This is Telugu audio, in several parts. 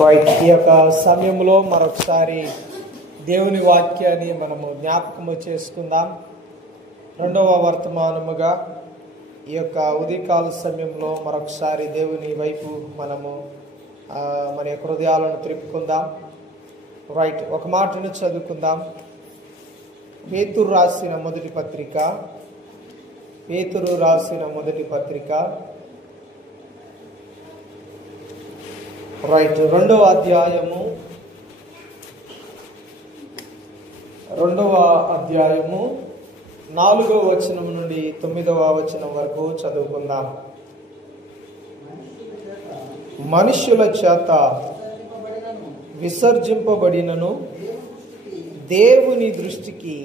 రైట్. ఈ యొక్క సమయంలో మరొకసారి దేవుని వాక్యాన్ని మనము జ్ఞాపకము చేసుకుందాం. రెండవ వర్తమానముగా ఈ యొక్క ఉదయకాల సమయంలో మరొకసారి దేవుని వైపు మనము మన యొక్క హృదయాలను త్రిప్పుకుందాం. రైట్, ఒక మాటను చదువుకుందాం. పేతురు రాసిన మొదటి పత్రిక రైట్, రెండవ అధ్యాయము 4వ వచనం నుండి 9వ వచనం వరకు చదువుకుందాం. మనుష్యుల చేత విసర్జింపబడినను దేవుని దృష్టికి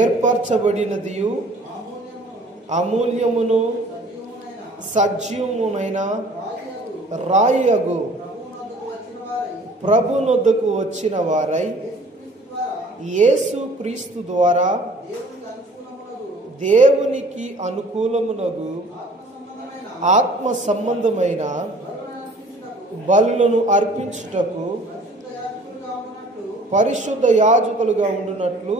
ఏర్పరచబడినదియు అమూల్యమును సజీవమునైన రాయగు ప్రభునొద్దకు వచ్చిన వారై యేసు క్రీస్తు ద్వారా దేవునికి అనుకూలమునగు ఆత్మ సంబంధమైన బలులను అర్పించుటకు పరిశుద్ధ యాజకులుగా ఉండునట్లు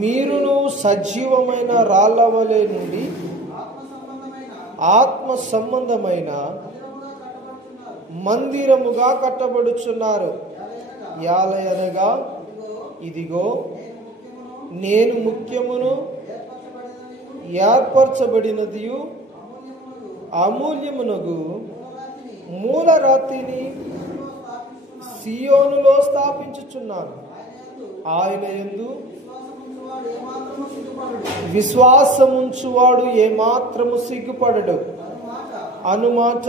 మీరును సజీవమైన రాళ్ల వలె నుండి ఆత్మ సంబంధమైన మందిరముగా కట్టబడుచున్నారు. యాలయనగా ఇదిగో నేను ముఖ్యమును ఏర్పరచబడినదియు అమూల్యమునగు మూలరాతిని సియోనులో స్థాపించుచున్నాను. ఆయన యందు విశ్వాసముంచువాడు ఏమాత్రము సిగ్గుపడడు అనుమాట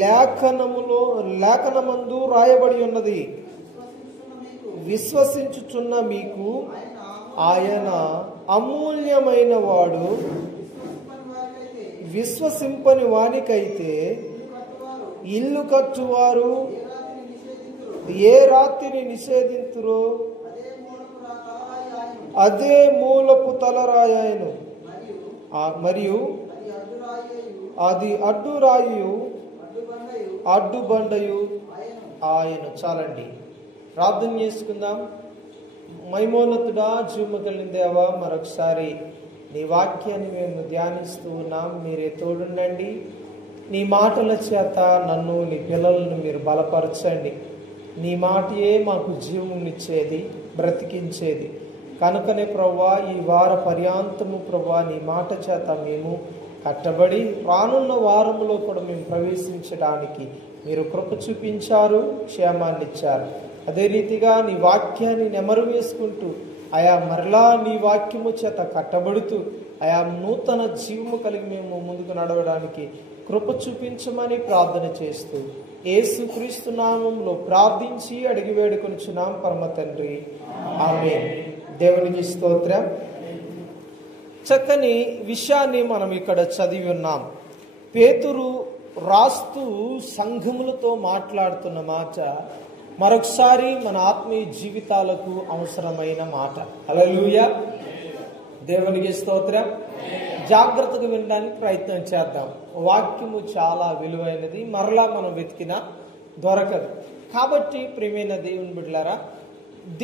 లేఖనమందు రాయబడి ఉన్నది. విశ్వసించుచున్న మీకు ఆయన అమూల్యమైన వాడు. విశ్వసింపని వానికైతే ఇల్లు కట్టువారు ఏ రాత్రిని నిషేధింతురో అదే మూలపు తలరాయను, మరియు అది అడ్డురాయు అడ్డుబండయు ఆయన. చాలండి, ప్రార్థన చేసుకుందాం. మహిమోన్నతుడా, జీవము కలిగిన దేవా, మరొకసారి నీ వాక్యాన్ని మేము ధ్యానిస్తూ ఉన్నాం. మీరే తోడుండండి. నీ మాటల చేత నన్ను, నీ పిల్లలను మీరు బలపరచండి. నీ మాటయే మాకు జీవమునిచ్చేది, బ్రతికించేది. కనుకనే ప్రభువా, ఈ వార పర్యాంతము ప్రభువా నీ మాట చేత మేము కట్టబడి రానున్న వారములో కూడా మేము ప్రవేశించడానికి మీరు కృప చూపించారు, క్షేమాన్ని ఇచ్చారు. అదే రీతిగా నీ వాక్యాన్ని నెమరు వేసుకుంటూ ఆయా మరలా నీ వాక్యము చేత కట్టబడుతూ ఆయా నూతన జీవము కలిగి మేము ముందుకు నడవడానికి కృప చూపించమని ప్రార్థన చేస్తూ యేసు క్రీస్తు నామములో ప్రార్థించి అడిగి వేడుకొనుచున్నాం పరమ తండ్రి, ఆమేన్. దేవునికి స్తోత్రం. చక్కని విషయాన్ని మనం ఇక్కడ చదివి ఉన్నాం. పేతురు రాస్తూ సంఘములతో మాట్లాడుతున్న మాట మరొకసారి మన ఆత్మీయ జీవితాలకు అవసరమైన మాట. హల్లెలూయా, దేవునికి స్తోత్రం. జాగ్రత్తగా వినడానికి ప్రయత్నం చేద్దాం. వాక్యము చాలా విలువైనది, మరలా మనం వెతికినా దొరకదు. కాబట్టి ప్రియమైన దేవుని బిడ్డలారా,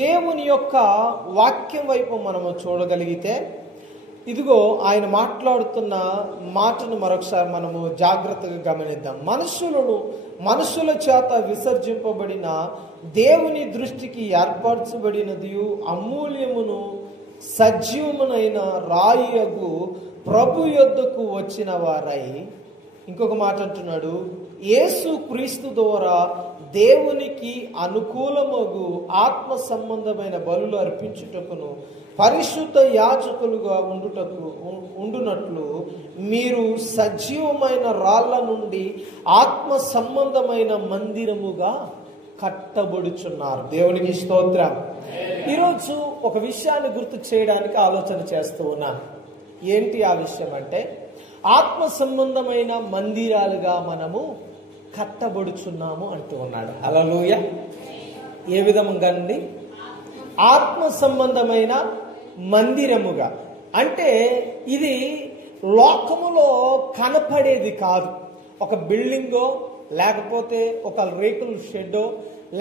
దేవుని యొక్క వాక్యం వైపు మనము చూడగలిగితే ఇదిగో ఆయన మాట్లాడుతున్న మాటను మరొకసారి మనము జాగ్రత్తగా గమనిద్దాం. మనుషుల చేత విసర్జింపబడిన దేవుని దృష్టికి ఏర్పరచబడినది అమూల్యమును సజీవమునైన రాయగు ప్రభు యొద్దకు వచ్చిన వారై, ఇంకొక మాట అంటున్నాడు, యేసు క్రీస్తు ద్వారా దేవునికి అనుకూలమగు ఆత్మ సంబంధమైన బలులు అర్పించుటకును పరిశుద్ధ యాజకులుగా ఉండునట్లు మీరు సజీవమైన రాళ్ల నుండి ఆత్మ సంబంధమైన మందిరముగా కట్టబడుచున్నారు. దేవునికి స్తోత్రం. ఈరోజు ఒక విషయాన్ని గుర్తు చేయడానికి ఆలోచన చేస్తూ ఉన్నాను. ఏంటి ఆ విషయం అంటే, ఆత్మ సంబంధమైన మందిరాలుగా మనము కట్టబడుచున్నాము అంటూ ఉన్నాడు. హల్లెలూయా. ఏ విధంగా అండి? ఆత్మ సంబంధమైన మందిరముగా అంటే ఇది లోకములో కనపడేది కాదు. ఒక బిల్డింగో, లేకపోతే ఒక రేకుల షెడ్డో,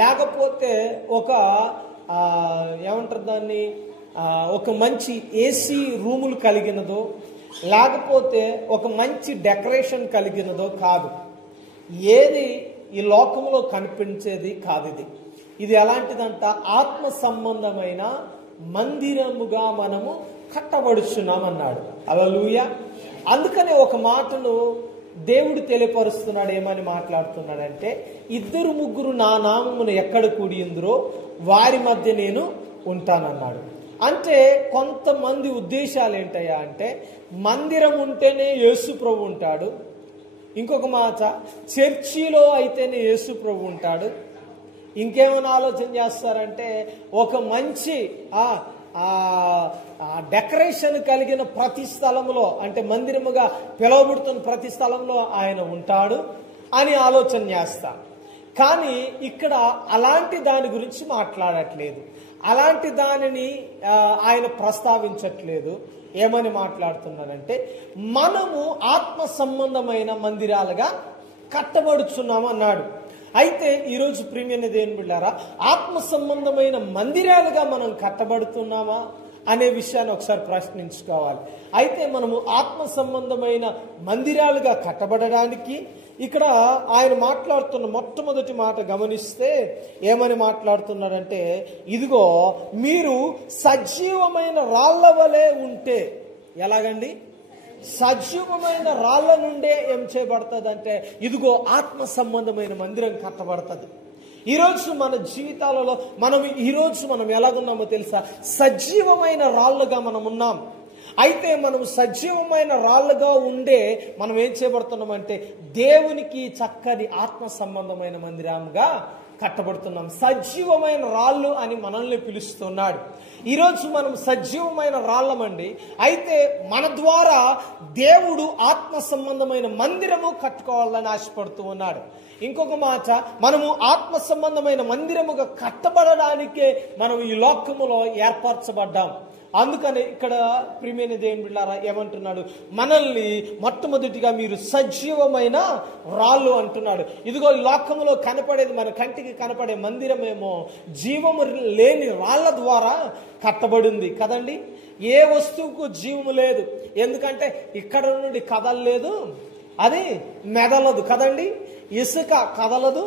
లేకపోతే ఒక ఏమంటారు దాన్ని, ఒక మంచి ఏసీ రూములు కలిగినదో, లేకపోతే ఒక మంచి డెకరేషన్ కలిగినదో కాదు. ఏది ఈ లోకంలో కనిపించేది కాదు. ఇది ఎలాంటిదంట? ఆత్మ సంబంధమైన మందిరముగా మనము కట్టబడుచున్నామన్నాడు. హల్లెలూయా. అందుకనే ఒక మాటను దేవుడు తెలియపరుస్తున్నాడు. ఏమని మాట్లాడుతున్నాడంటే, 2-3 నా నామమును ఎక్కడ కూడియుందురో వారి మధ్య నేను ఉంటానన్నాడు. అంటే కొంతమంది ఉద్దేశాలు ఏంటయ్యా అంటే, మందిరం ఉంటేనే యేసు ప్రభు ఉంటాడు, ఇంకొక మాట చర్చిలో అయితేనే యేసు ప్రభు ఉంటాడు, ఇంకేమైనా ఆలోచన చేస్తారంటే ఒక మంచి డెకరేషన్ కలిగిన ప్రతి స్థలంలో, అంటే మందిరముగా పిలువబడుతున్న ప్రతి స్థలంలో ఆయన ఉంటాడు అని ఆలోచన చేస్తా. కానీ ఇక్కడ అలాంటి దాని గురించి మాట్లాడట్లేదు, అలాంటి దానిని ఆయన ప్రస్తావించట్లేదు. ఏమని మాట్లాడుతున్నాడంటే, మనము ఆత్మ సంబంధమైన మందిరాలుగా కట్టబడుచున్నాము అన్నాడు. అయితే ఈరోజు ప్రియమైన దేవుని బిడ్డలారా, ఆత్మ సంబంధమైన మందిరాలుగా మనం కట్టబడుతున్నామా అనే విషయాన్ని ఒకసారి ప్రశ్నించుకోవాలి. అయితే మనము ఆత్మ సంబంధమైన మందిరాలుగా కట్టబడడానికి ఇక్కడ ఆయన మాట్లాడుతున్న మొట్టమొదటి మాట గమనిస్తే ఏమని మాట్లాడుతున్నాడంటే, ఇదిగో మీరు సజీవమైన రాళ్ల వలె ఉంటే. ఎలాగండి? సజీవమైన రాళ్ల నుండే ఏం చేయబడుతుంది అంటే, ఇదిగో ఆత్మ సంబంధమైన మందిరం కట్టబడుతుంది. ఈరోజు మన జీవితాలలో మనం ఎలాగున్నామో తెలుసా? సజీవమైన రాళ్లుగా మనం ఉన్నాం. అయితే మనం సజీవమైన రాళ్లుగా ఉండే మనం ఏం చేయబడుతున్నామంటే, దేవునికి చక్కని ఆత్మ సంబంధమైన మందిరంగా కట్టబడుతున్నాం. సజీవమైన రాళ్ళు అని మనల్ని పిలుస్తున్నాడు. ఈరోజు మనం సజీవమైన రాళ్ళమండి. అయితే మన ద్వారా దేవుడు ఆత్మ సంబంధమైన మందిరము కట్టుకోవాలని ఆశపడుతూ ఉన్నాడు. ఇంకొక మాట, మనము ఆత్మ సంబంధమైన మందిరముగా కట్టబడడానికే మనం ఈ లోకములో ఏర్పరచబడ్డాం. అందుకని ఇక్కడ ప్రియమైన దేవుని బిడ్డలారా ఏమంటున్నాడు? మనల్ని మొట్టమొదటిగా మీరు సజీవమైన రాళ్ళు అంటున్నాడు. ఇదిగో ఈ లోకములో కనపడేది, మన కంటికి కనపడే మందిరమేమో జీవము లేని రాళ్ల ద్వారా కట్టబడింది కదండి. ఏ వస్తువుకు జీవము లేదు, ఎందుకంటే ఇక్కడ నుండి కదలలేదు, అది మెదలదు కదండి. ఇసుక కదలదు,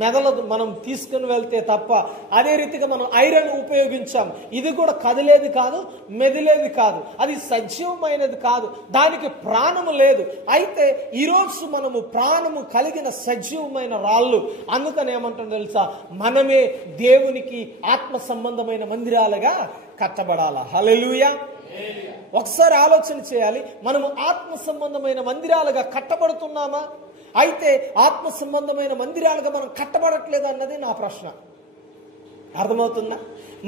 మెదలదు, మనం తీసుకుని వెళ్తే తప్ప. అదే రీతిగా మనం ఐరన్ ఉపయోగించాం, ఇది కూడా కదిలేది కాదు, మెదిలేది కాదు, అది సజీవమైనది కాదు, దానికి ప్రాణము లేదు. అయితే ఈరోజు మనము ప్రాణము కలిగిన సజీవమైన రాళ్ళు. అందుకని ఏమంటాం తెలుసా? మనమే దేవునికి ఆత్మ సంబంధమైన మందిరాలుగా కట్టబడాలా. హల్లెలూయా. ఒకసారి ఆలోచన చేయాలి, మనము ఆత్మ సంబంధమైన మందిరాలుగా కట్టబడుతున్నామా? అయితే ఆత్మ సంబంధమైన మందిరాలుగా మనం కట్టబడట్లేదు అన్నది నా ప్రశ్న. అర్థమవుతుందా?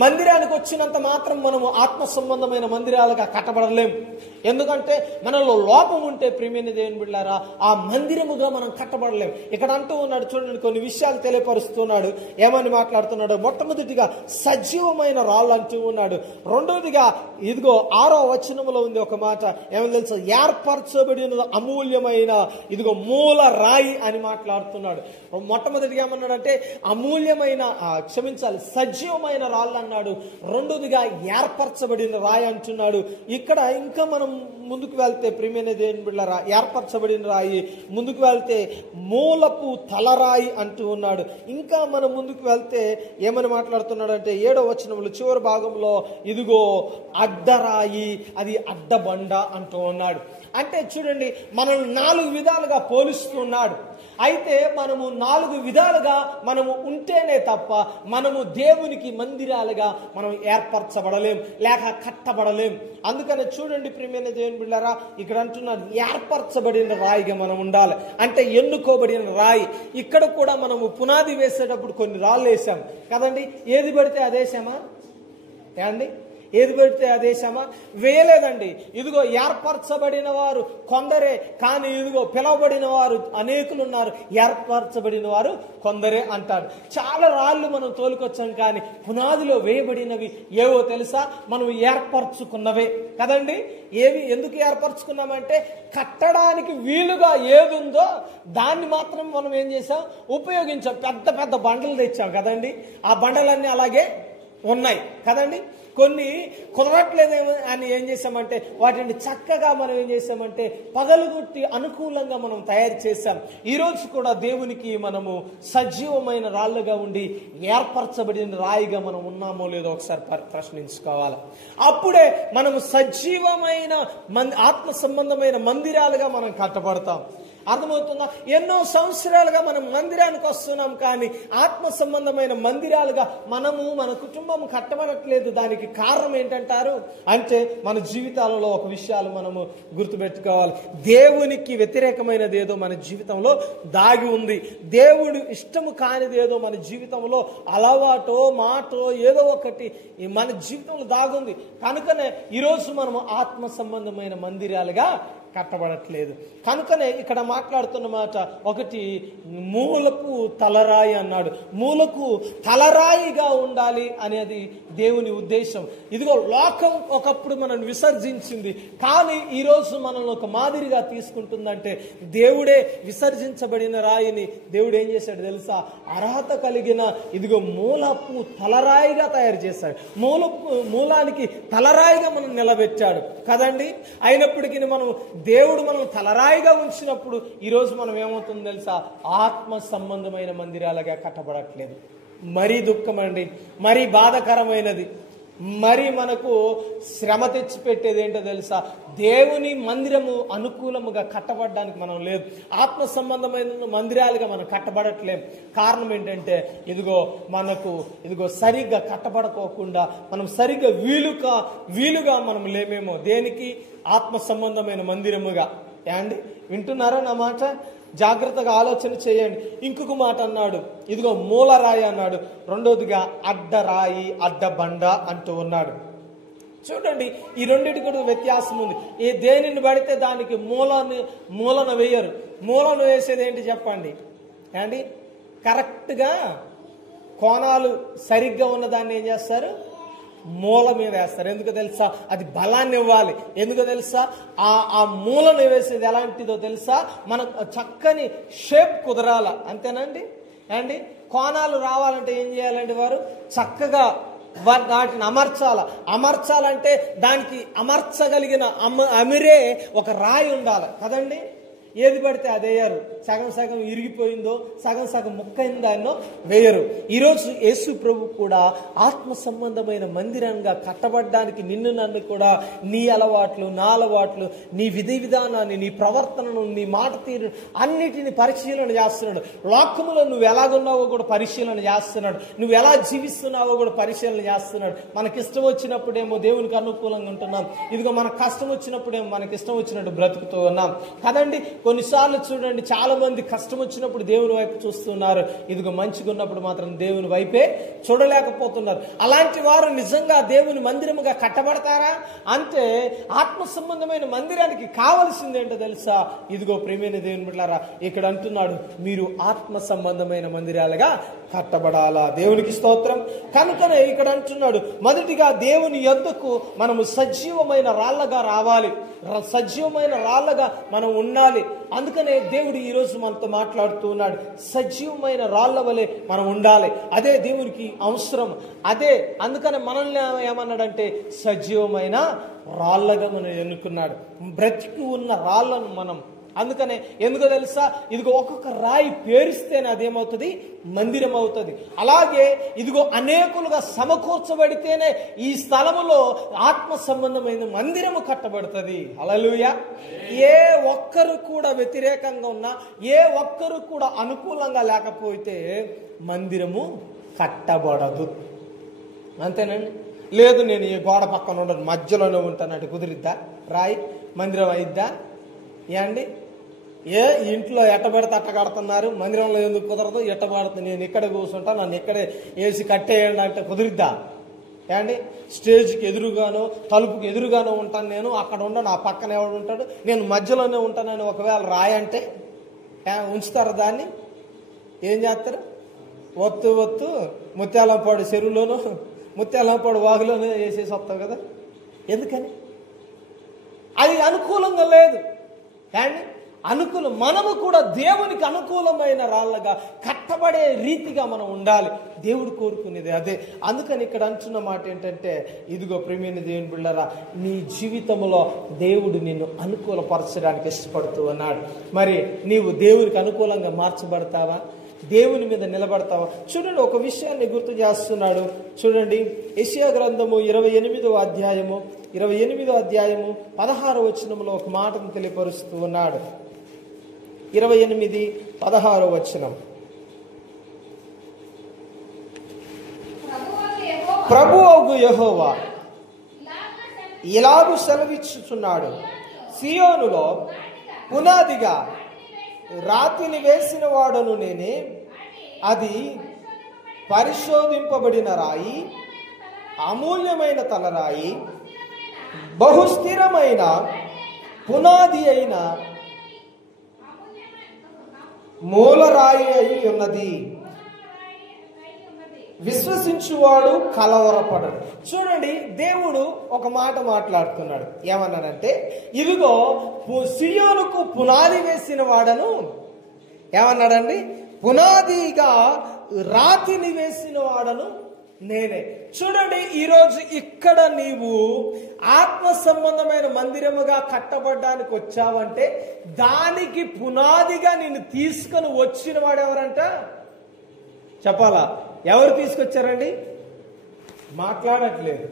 మందిరానికి వచ్చినంత మాత్రం మనము ఆత్మ సంబంధమైన మందిరాలుగా కట్టబడలేము. ఎందుకంటే మనలో లోపం ఉంటే ప్రియమైన దేవుని బిడ్డలారా ఆ మందిరముగా మనం కట్టబడలేము. ఇక్కడ అంటూ ఉన్నాడు చూడండి, కొన్ని విషయాలు తెలియపరుస్తున్నాడు. ఏమని మాట్లాడుతున్నాడు? మొట్టమొదటిగా సజీవమైన రాళ్ళు అంటూ ఉన్నాడు. రెండోదిగా ఇదిగో 6వ వచనములో ఉంది ఒక మాట, ఏమని తెలుసు? ఏర్పరచబడిన అమూల్యమైన ఇదిగో మూల రాయి అని మాట్లాడుతున్నాడు. మొట్టమొదటిగా ఏమన్నాడంటే అమూల్యమైన సజీవమైన రాళ్ళు అన్నాడు. రెండోదిగా ఏర్పరచబడిన రాయి అంటున్నాడు. ఇక్కడ ఇంకా మనం ముందుకు వెళ్తే ప్రియమైన దేవుని బిడ్డలారా, ఏర్పరచబడిన రాయి, ముందుకు వెళ్తే మూలపు తలరాయి అంటూ ఉన్నాడు. ఇంకా మనం ముందుకు వెళ్తే ఏమని మాట్లాడుతున్నాడు అంటే 7వ వచనంలో చివరి భాగంలో ఇదిగో అడ్డరాయి, అది అడ్డబండ అంటూ ఉన్నాడు. అంటే చూడండి, మనల్ని 4 విధాలుగా పోలుస్తున్నాడు. అయితే మనము 4 విధాలుగా మనము ఉంటేనే తప్ప మనము దేవునికి మందిరాలుగా మనం ఏర్పరచబడలేం, లేక కట్టబడలేం. అందుకనే చూడండి ప్రియమైన దేవుని బిడ్డలారా, ఇక్కడ అంటున్నాడు ఏర్పరచబడిన రాయిగా మనం ఉండాలి. అంటే ఎన్నుకోబడిన రాయి. ఇక్కడ కూడా మనము పునాది వేసేటప్పుడు కొన్ని రాళ్ళు వేసాం కదండి. ఏది పడితే అదేసామా అండి? ఏది పెడితే అదేశామా? వేయలేదండి. ఇదిగో ఏర్పరచబడిన వారు కొందరే, కానీ ఇదిగో పిలవబడిన వారు అనేకులు ఉన్నారు, ఏర్పరచబడిన వారు కొందరే అంటాడు. చాలా రాళ్ళు మనం తోలుకొచ్చాం, కానీ పునాదిలో వేయబడినవి ఏవో తెలుసా? మనం ఏర్పరచుకున్నవే కదండి. ఏవి ఎందుకు ఏర్పరచుకున్నామంటే కట్టడానికి వీలుగా ఏదుందో దాన్ని మాత్రం మనం ఏం చేసాం? ఉపయోగించాం. పెద్ద పెద్ద బండలు తెచ్చాం కదండి, ఆ బండలన్నీ అలాగే ఉన్నాయి కదండి. కొన్ని కుదరట్లేదేమో అని ఏం చేసామంటే వాటిని చక్కగా మనం ఏం చేసామంటే పగలుగొట్టి అనుకూలంగా మనం తయారు చేశాం. ఈరోజు కూడా దేవునికి మనము సజీవమైన రాళ్ళుగా ఉండి ఏర్పరచబడిన రాయిగా మనం ఉన్నామో లేదో ఒకసారి ప్రశ్నించుకోవాలి. అప్పుడే మనము సజీవమైన ఆత్మ సంబంధమైన మందిరాలుగా మనం కట్టబడతాం. అర్థమవుతుందా? ఎన్నో సంవత్సరాలుగా మనం మందిరానికి వస్తున్నాం, కానీ ఆత్మ సంబంధమైన మందిరాలుగా మనము మన కుటుంబం కట్టబడట్లేదు. దానికి కారణం ఏంటంటారు అంటే మన జీవితాలలో ఒక విషయాలు మనము గుర్తుపెట్టుకోవాలి. దేవునికి వ్యతిరేకమైనది ఏదో మన జీవితంలో దాగి ఉంది. దేవుడు ఇష్టము కానిది ఏదో మన జీవితంలో అలవాటో మాటో ఏదో ఒకటి మన జీవితంలో దాగుంది. కనుకనే ఈరోజు మనము ఆత్మ సంబంధమైన మందిరాలుగా కట్టబడట్లేదు. కనుకనే ఇక్కడ మాట్లాడుతున్న మాట ఒకటి, మూలకు తలరాయి అన్నాడు. మూలకు తలరాయిగా ఉండాలి అనేది దేవుని ఉద్దేశం. ఇదిగో లోకం ఒకప్పుడు మనల్ని విసర్జించింది, కానీ ఈరోజు మనల్ని ఒక మాదిరిగా తీసుకుంటుందంటే దేవుడే విసర్జించబడిన రాయిని దేవుడు ఏం చేశాడు తెలుసా? అర్హత కలిగిన ఇదిగో మూలపు తలరాయిగా తయారు చేశాడు. మూలానికి తలరాయిగా మనం నిలబెట్టాడు కదండి. అయినప్పటికీ మనం దేవుడు మనం తలరాయిగా ఉంచినప్పుడు ఈరోజు మనం ఏమవుతుందో తెలుసా? ఆత్మ సంబంధమైన మందిరాలుగా కట్టబడట్లేదు. మరీ దుఃఖం అండి, మరీ బాధకరమైనది, మరి మనకు శ్రమ తెచ్చిపెట్టేది ఏంటో తెలుసా? దేవుని మందిరము అనుకూలముగా కట్టబడడానికి మనం లేదు. ఆత్మ సంబంధమైన మందిరాలుగా మనం కట్టబడట్లేం. కారణం ఏంటంటే ఇదిగో సరిగ్గా కట్టబడుకోకుండా మనం సరిగ్గా వీలుగా మనం లేమేమో దేనికి? ఆత్మ సంబంధమైన మందిరముగా. అండి వింటున్నారా నా మాట? జాగ్రత్తగా ఆలోచన చేయండి. ఇంకొక మాట అన్నాడు, ఇదిగో మూలరాయి అన్నాడు. రెండోదిగా అడ్డరాయి, అడ్డబండ అంటూ ఉన్నాడు. చూడండి, ఈ రెండింటికి కూడా వ్యత్యాసం ఉంది. ఏ దేనిని పడితే దానికి మూలన వేయరు. మూలన వేసేది ఏంటి చెప్పండి అండి? కరెక్ట్గా కోణాలు సరిగ్గా ఉన్నదాన్ని ఏం చేస్తారు? మూల మీద వేస్తారు. ఎందుకు తెలుసా? అది బలాన్ని ఇవ్వాలి. ఎందుకు తెలుసా? ఆ మూలను వేసేది ఎలాంటిదో తెలుసా? మనకు చక్కని షేప్ కుదరాల, అంతేనండి అండి. కోణాలు రావాలంటే ఏం చేయాలండి? వారు చక్కగా వాటిని అమర్చాలంటే దానికి అమర్చగలిగిన అమిరే ఒక రాయి ఉండాలి కదండి. ఏది పడితే అది వేయరు. సగం సగం ఇరిగిపోయిందో సగం సగం ముక్కైన దాన్నో వేయరు. ఈరోజు యేసు ప్రభు కూడా ఆత్మ సంబంధమైన మందిరంగా కట్టబడ్డానికి నిన్ను నన్ను కూడా నీ అలవాట్లు, నా అలవాట్లు, నీ విధి విధానాన్ని, నీ ప్రవర్తనను, నీ మాట తీరు అన్నిటిని పరిశీలన చేస్తున్నాడు. లోకములో నువ్వు ఎలాగున్నావో కూడా పరిశీలన చేస్తున్నాడు. నువ్వు ఎలా జీవిస్తున్నావో కూడా పరిశీలన చేస్తున్నాడు. మనకిష్టం వచ్చినప్పుడేమో దేవునికి అనుకూలంగా ఉంటున్నాం, ఇదిగో మనకు కష్టం వచ్చినప్పుడేమో మనకిష్టం వచ్చినట్టు బ్రతుకుతూ ఉన్నాం కదండి. కొన్నిసార్లు చూడండి, చాలా మంది కష్టం వచ్చినప్పుడు దేవుని వైపు చూస్తున్నారు, ఇదిగో మంచిగా ఉన్నప్పుడు మాత్రం దేవుని వైపే చూడలేకపోతున్నారు. అలాంటి వారు నిజంగా దేవుని మందిరముగా కట్టబడతారా అంటే ఆత్మ సంబంధమైన మందిరానికి కావలసింది ఏంటో తెలుసా? ఇదిగో ప్రియమైన దేవుని బిడ్డలారా, ఇక్కడ అంటున్నాడు, మీరు ఆత్మ సంబంధమైన మందిరాలుగా కట్టబడాలా. దేవునికి స్తోత్రం. కనుకనే ఇక్కడ అంటున్నాడు, మొదటిగా దేవుని యొద్దకు మనము సజీవమైన రాళ్ళగా రావాలి, సజీవమైన రాళ్ళగా మనం ఉండాలి. అందుకనే దేవుడు ఈరోజు మనతో మాట్లాడుతూ ఉన్నాడు, సజీవమైన రాళ్ల వలె మనం ఉండాలి. అదే దేవునికి అవసరం. అందుకనే మనల్ని ఏమన్నాడంటే సజీవమైన రాళ్ళగా మనం ఎన్నుకున్నాడు. బ్రతికి ఉన్న రాళ్లను మనం. అందుకనే ఎందుకో తెలుసా? ఇదిగో ఒక్కొక్క రాయి పేరిస్తేనే అదేమవుతుంది? మందిరం అవుతుంది. అలాగే ఇదిగో అనేకులుగా సమకూర్చబడితేనే ఈ స్థలములో ఆత్మ సంబంధమైన మందిరము కట్టబడుతుంది. హల్లెలూయా. ఏ ఒక్కరు కూడా వ్యతిరేకంగా ఉన్నా, ఏ ఒక్కరు కూడా అనుకూలంగా లేకపోతే మందిరము కట్టబడదు. అంతేనండి. లేదు, నేను ఈ గోడ పక్కన ఉండను, మధ్యలోనే ఉంటానంటే కుదిరిద్దా? రాయి మందిరం అయిద్దా? అండి, ఇంట్లో ఎట్టబడితే అట్ట కడుతున్నారు, మందిరంలో ఎందుకు కుదరదు? ఎట్టబడుతుంది, నేను ఇక్కడ కూర్చుంటా, నన్ను ఇక్కడే వేసి కట్టేయండి అంటే కుదిరిద్దా? ఏమండి, స్టేజ్కి ఎదురుగానో తలుపుకి ఎదురుగానో ఉంటాను నేను, అక్కడ ఉండను, ఆ పక్కన ఎవడు ఉంటాడు, నేను మధ్యలోనే ఉంటానని ఒకవేళ రాయంటే ఉంచుతారు దాన్ని? ఏం చేస్తారు? ఒత్తు ముత్యాలంపాడు చెరువులోనూ ముత్యాలంపాడు వాగులోనూ వేసేసి వస్తావు కదా. ఎందుకని? అది అనుకూలంగా లేదు. కానీ మనము కూడా దేవునికి అనుకూలమైన రాళ్ళగా కట్టబడే రీతిగా మనం ఉండాలి. దేవుడు కోరుకునేది అదే. అందుకని ఇక్కడ అంటున్న మాట ఏంటంటే, ఇదిగో ప్రియమైన దేవుని బిడ్డలారా, నీ జీవితంలో దేవుడు నిన్ను అనుకూలపరచడానికి ఇష్టపడుతూ ఉన్నాడు. మరి నీవు దేవునికి అనుకూలంగా మార్చబడతావా? దేవుని మీద నిలబడతావా? చూడండి, ఒక విషయాన్ని గుర్తు చేస్తున్నాడు. చూడండి, యెషయా గ్రంథము 28వ అధ్యాయము 16వ వచనంలో ఒక మాటను తెలియపరుస్తూ ఉన్నాడు. 28:16 వచనం. ప్రభువగు యెహోవా ఇలాగు సెలవిచ్చుచున్నాడు, సియోనులో పునాదిగా రాతిని వేసిన వాడను నేనే, అది పరిశోధింపబడిన రాయి, అమూల్యమైన తలరాయి, బహుస్థిరమైన పునాది అయిన మూలరాయి అయి ఉన్నది, విశ్వసించువాడు కలవరపడడు. చూడండి, దేవుడు ఒక మాట మాట్లాడుతున్నాడు. ఏమన్నాడంటే, ఇదిగో సియోనుకు పునాది వేసిన వాడను, ఏమన్నాడండి? పునాదిగా రాతిని వేసిన వాడను నేనే. చూడండి, ఈరోజు ఇక్కడ నీవు ఆత్మ సంబంధమైన మందిరముగా కట్టబడ్డానికి వచ్చావంటే దానికి పునాదిగా నిన్ను తీసుకొని వచ్చిన వాడు ఎవరంట? చెప్పాలా? ఎవరు తీసుకొచ్చారండి? మాట్లాడట్లేదు,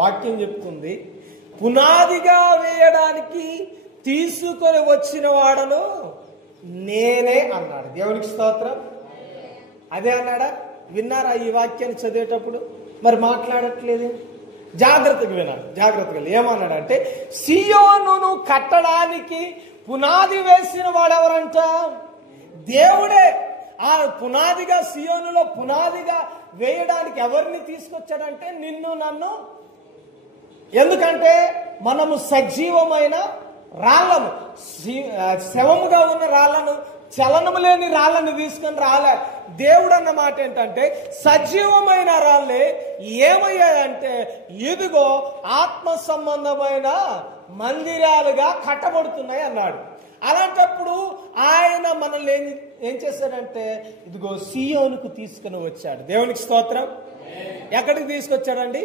వాక్యం చెప్తుంది. పునాదిగా వేయడానికి తీసుకొని వచ్చిన వాడను నేనే అన్నాడు. దేవునికి స్తోత్రం. అదే అన్నాడా? విన్నారా ఈ వాక్యాన్ని చదివేటప్పుడు? మరి మాట్లాడట్లేదు. జాగ్రత్తగా వినాలి, జాగ్రత్తగా. ఏమన్నాడంటే, సియోనును కట్టడానికి పునాది వేసిన వాడెవరంట? దేవుడే. ఆ పునాదిగా, సియోనులో పునాదిగా వేయడానికి ఎవరిని తీసుకొచ్చాడంటే నిన్ను, నన్ను. ఎందుకంటే మనము సజీవమైన రాళ్లను, శవముగా ఉన్న రాళ్లను, చలనము లేని రాళ్లను తీసుకొని రాలే. దేవుడు అన్న మాట ఏంటంటే, సజీవమైన రాళ్ళే ఏమయ్యాయంటే ఇదిగో ఆత్మ సంబంధమైన మందిరాలుగా కట్టబడుతున్నాయి అన్నాడు. అలాంటప్పుడు ఆయన మనల్ని ఏం చేశాడంటే, ఇదిగో సియోనుకు తీసుకుని వచ్చాడు. దేవునికి స్తోత్రం. ఎక్కడికి తీసుకొచ్చాడండి?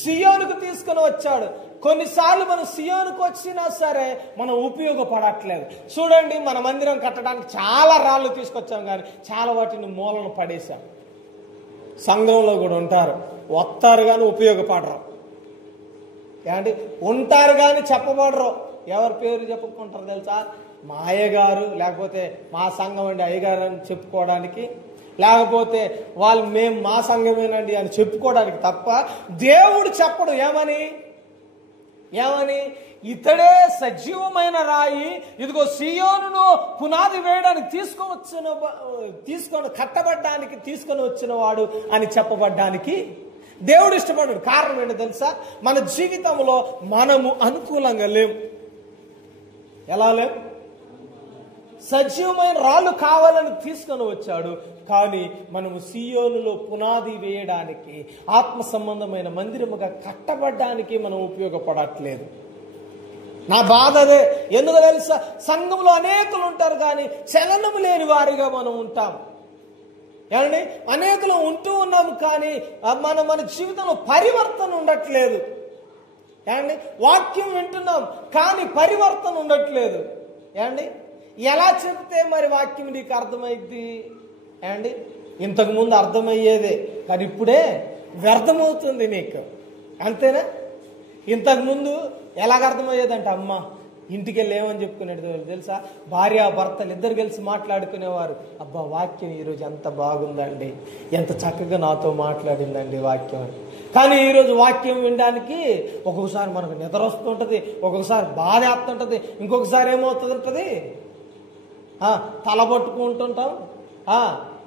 సియోనుకు తీసుకుని వచ్చాడు. కొన్నిసార్లు మనం సియోనుకు వచ్చినా సరే మనం ఉపయోగపడట్లేదు. చూడండి, మన మందిరం కట్టడానికి చాలా రాళ్ళు తీసుకొచ్చాం, కానీ చాలా వాటిని మూలను పడేశాం. సంఘంలో కూడా ఉంటారు, వస్తారు కానీ ఉపయోగపడరు. ఏమండి, ఉంటారు కానీ చెప్పబడరు. ఎవరి పేరు చెప్పుకుంటారు తెలుసా? మా అయ్యగారు, లేకపోతే మా సంఘం అండి అయ్యగారు అని చెప్పుకోవడానికి, లేకపోతే వాళ్ళు మేము మా సంఘమేనండి అని చెప్పుకోవడానికి తప్ప దేవుడు చెప్పడు. ఏమని? ఇతడే సజీవమైన రాయి, ఇదిగో సియోనును పునాది వేయడానికి తీసుకొని కట్టబడ్డానికి తీసుకొని వచ్చిన వాడు అని చెప్పబడ్డానికి దేవుడు ఇష్టపడ్డాడు. కారణం ఏంటో తెలుసా? మన జీవితంలో మనము అనుకూలంగా లేము. ఎలా లేవు? సజీవమైన రాళ్ళు కావాలని తీసుకొని వచ్చాడు, కానీ మనము సియోనులో పునాది వేయడానికి, ఆత్మ సంబంధమైన మందిరముగా కట్టబడ్డానికి మనం ఉపయోగపడట్లేదు. నా బాధ అదే. ఎందుకు తెలుసా? సంఘంలో అనేకులు ఉంటారు, కానీ చలనము లేని వారిగా మనం ఉంటాం. ఏమండి, అనేకులు ఉంటూ ఉన్నాము, కానీ మన జీవితంలో పరివర్తన ఉండట్లేదు. ఏమండి, వాక్యం వింటున్నాం, కానీ పరివర్తన ఉండట్లేదు. ఏమండి, ఎలా చెప్తే మరి వాక్యం నీకు అర్థమైద్ది? ఏమండి, ఇంతకుముందు అర్థమయ్యేదే, కానీ ఇప్పుడే వ్యర్థమవుతుంది నీకు. అంతేనా? ఇంతకుముందు ఎలాగ అర్థమయ్యేదంటే, అమ్మ ఇంటికి వెళ్ళి ఏమని చెప్పుకునేది తెలుసా? భార్య భర్తలు ఇద్దరు కలిసి మాట్లాడుకునేవారు. అబ్బా, వాక్యం ఈరోజు ఎంత బాగుందండి, ఎంత చక్కగా నాతో మాట్లాడిందండి వాక్యం అని. కానీ ఈరోజు వాక్యం వినడానికి ఒక్కొక్కసారి మనకు నిద్ర వస్తుంటుంది, ఒక్కొక్కసారి బాధ వేస్తుంటుంది, ఇంకొకసారి ఏమవుతుంటుంది, తల పట్టుకుంటుంటాం,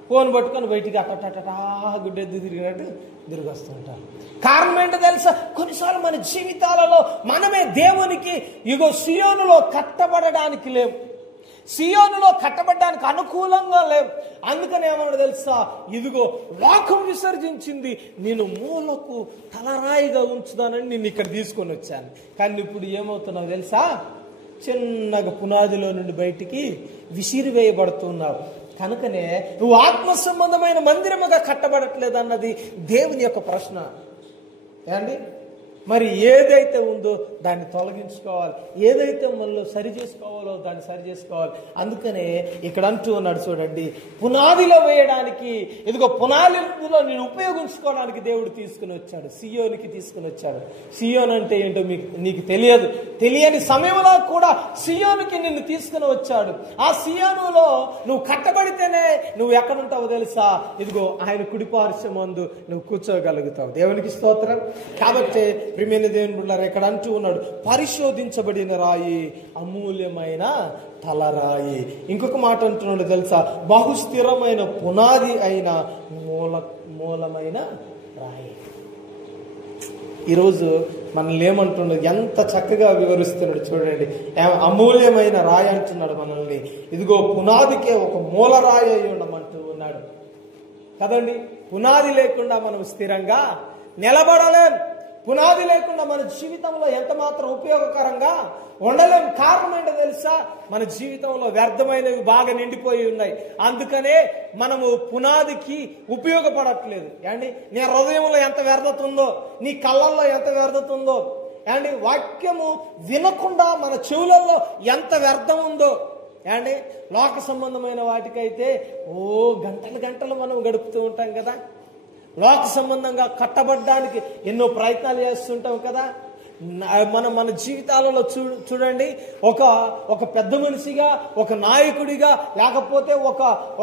ఫోన్ పట్టుకొని బయటికి అట్టా గుడ్డెద్దు తిరిగినట్టు తిరిగి వస్తుంటారు. కారణం ఏంటో తెలుసా? కొన్నిసార్లు మన జీవితాలలో మనమే దేవునికి ఇగో సియోనులో కట్టబడడానికి లేవు, సియోనులో కట్టబడడానికి అనుకూలంగా లేవు. అందుకని ఏమన్నా తెలుసా? ఇదిగో లోకం విసర్జించింది, నేను మూలకు తలరాయిగా ఉంచుదానని నేను ఇక్కడ తీసుకొని వచ్చాను. కానీ ఇప్పుడు ఏమవుతున్నావు తెలుసా? చిన్నగా పునాదిలో నుండి బయటికి విసిరివేయబడుతున్నావు. కనుకనే నువ్వు ఆత్మ సంబంధమైన మందిరముగా కట్టబడట్లేదు అన్నది దేవుని యొక్క ప్రశ్న. ఏమండి, మరి ఏదైతే ఉందో దాన్ని తొలగించుకోవాలి, ఏదైతే మనలో సరి చేసుకోవాలో దాన్ని సరి చేసుకోవాలి. అందుకనే ఇక్కడ అంటూ ఉన్నాడు చూడండి, పునాదిలో వేయడానికి, ఇదిగో పునాదిలో నేను ఉపయోగించుకోవడానికి దేవుడు తీసుకుని వచ్చాడు, సియోనికి తీసుకుని వచ్చాడు. సియోన్ అంటే ఏంటో నీకు తెలియదు. తెలియని సమయంలో కూడా సియోనికి నిన్ను తీసుకుని వచ్చాడు. ఆ సియోనులో నువ్వు కట్టబడితేనే నువ్వు ఎక్కడుంటావో తెలుసా? ఇదిగో ఆయన కుడిపార్శ్వమందు నువ్వు కూర్చోగలుగుతావు. దేవునికి స్తోత్రం. కాబట్టి ప్రియమైన దేవుని బిడ్డలారా, ఇక్కడ అంటూ ఉన్నాడు, పరిశోధించబడిన రాయి, అమూల్యమైన తలరాయి. ఇంకొక మాట అంటున్నాడు తెలుసా? బహుస్థిరమైన పునాది అయిన మూలమైన రాయి. ఈరోజు మనల్ని ఏమంటున్నాడు? ఎంత చక్కగా వివరిస్తున్నాడు చూడండి. అమూల్యమైన రాయి అంటున్నాడు మనల్ని. ఇదిగో పునాదికే ఒక మూలరాయి అయి ఉండమంటూ ఉన్నాడు కదండి. పునాది లేకుండా మనం స్థిరంగా నిలబడలేం. పునాది లేకుండా మన జీవితంలో ఎంత మాత్రం ఉపయోగకరంగా ఉండలేం. కారణం ఏంటో తెలుసా? మన జీవితంలో వ్యర్థమైనవి బాగా నిండిపోయి ఉన్నాయి. అందుకనే మనము పునాదికి ఉపయోగపడట్లేదు. అండి, నీ హృదయంలో ఎంత వ్యర్థత ఉందో, నీ కళ్ళల్లో ఎంత వ్యర్థత ఉందో, అండి వాక్యము వినకుండా మన చెవులలో ఎంత వ్యర్థం ఉందో. అండి, లోక సంబంధమైన వాటికైతే గంటలు గంటలు మనం గడుపుతూ ఉంటాం కదా. లోక సంబంధంగా కట్టబడ్డానికి ఎన్నో ప్రయత్నాలు చేస్తుంటాం కదా. మన జీవితాలలో చూడండి, ఒక పెద్ద మనిషిగా, ఒక నాయకుడిగా, లేకపోతే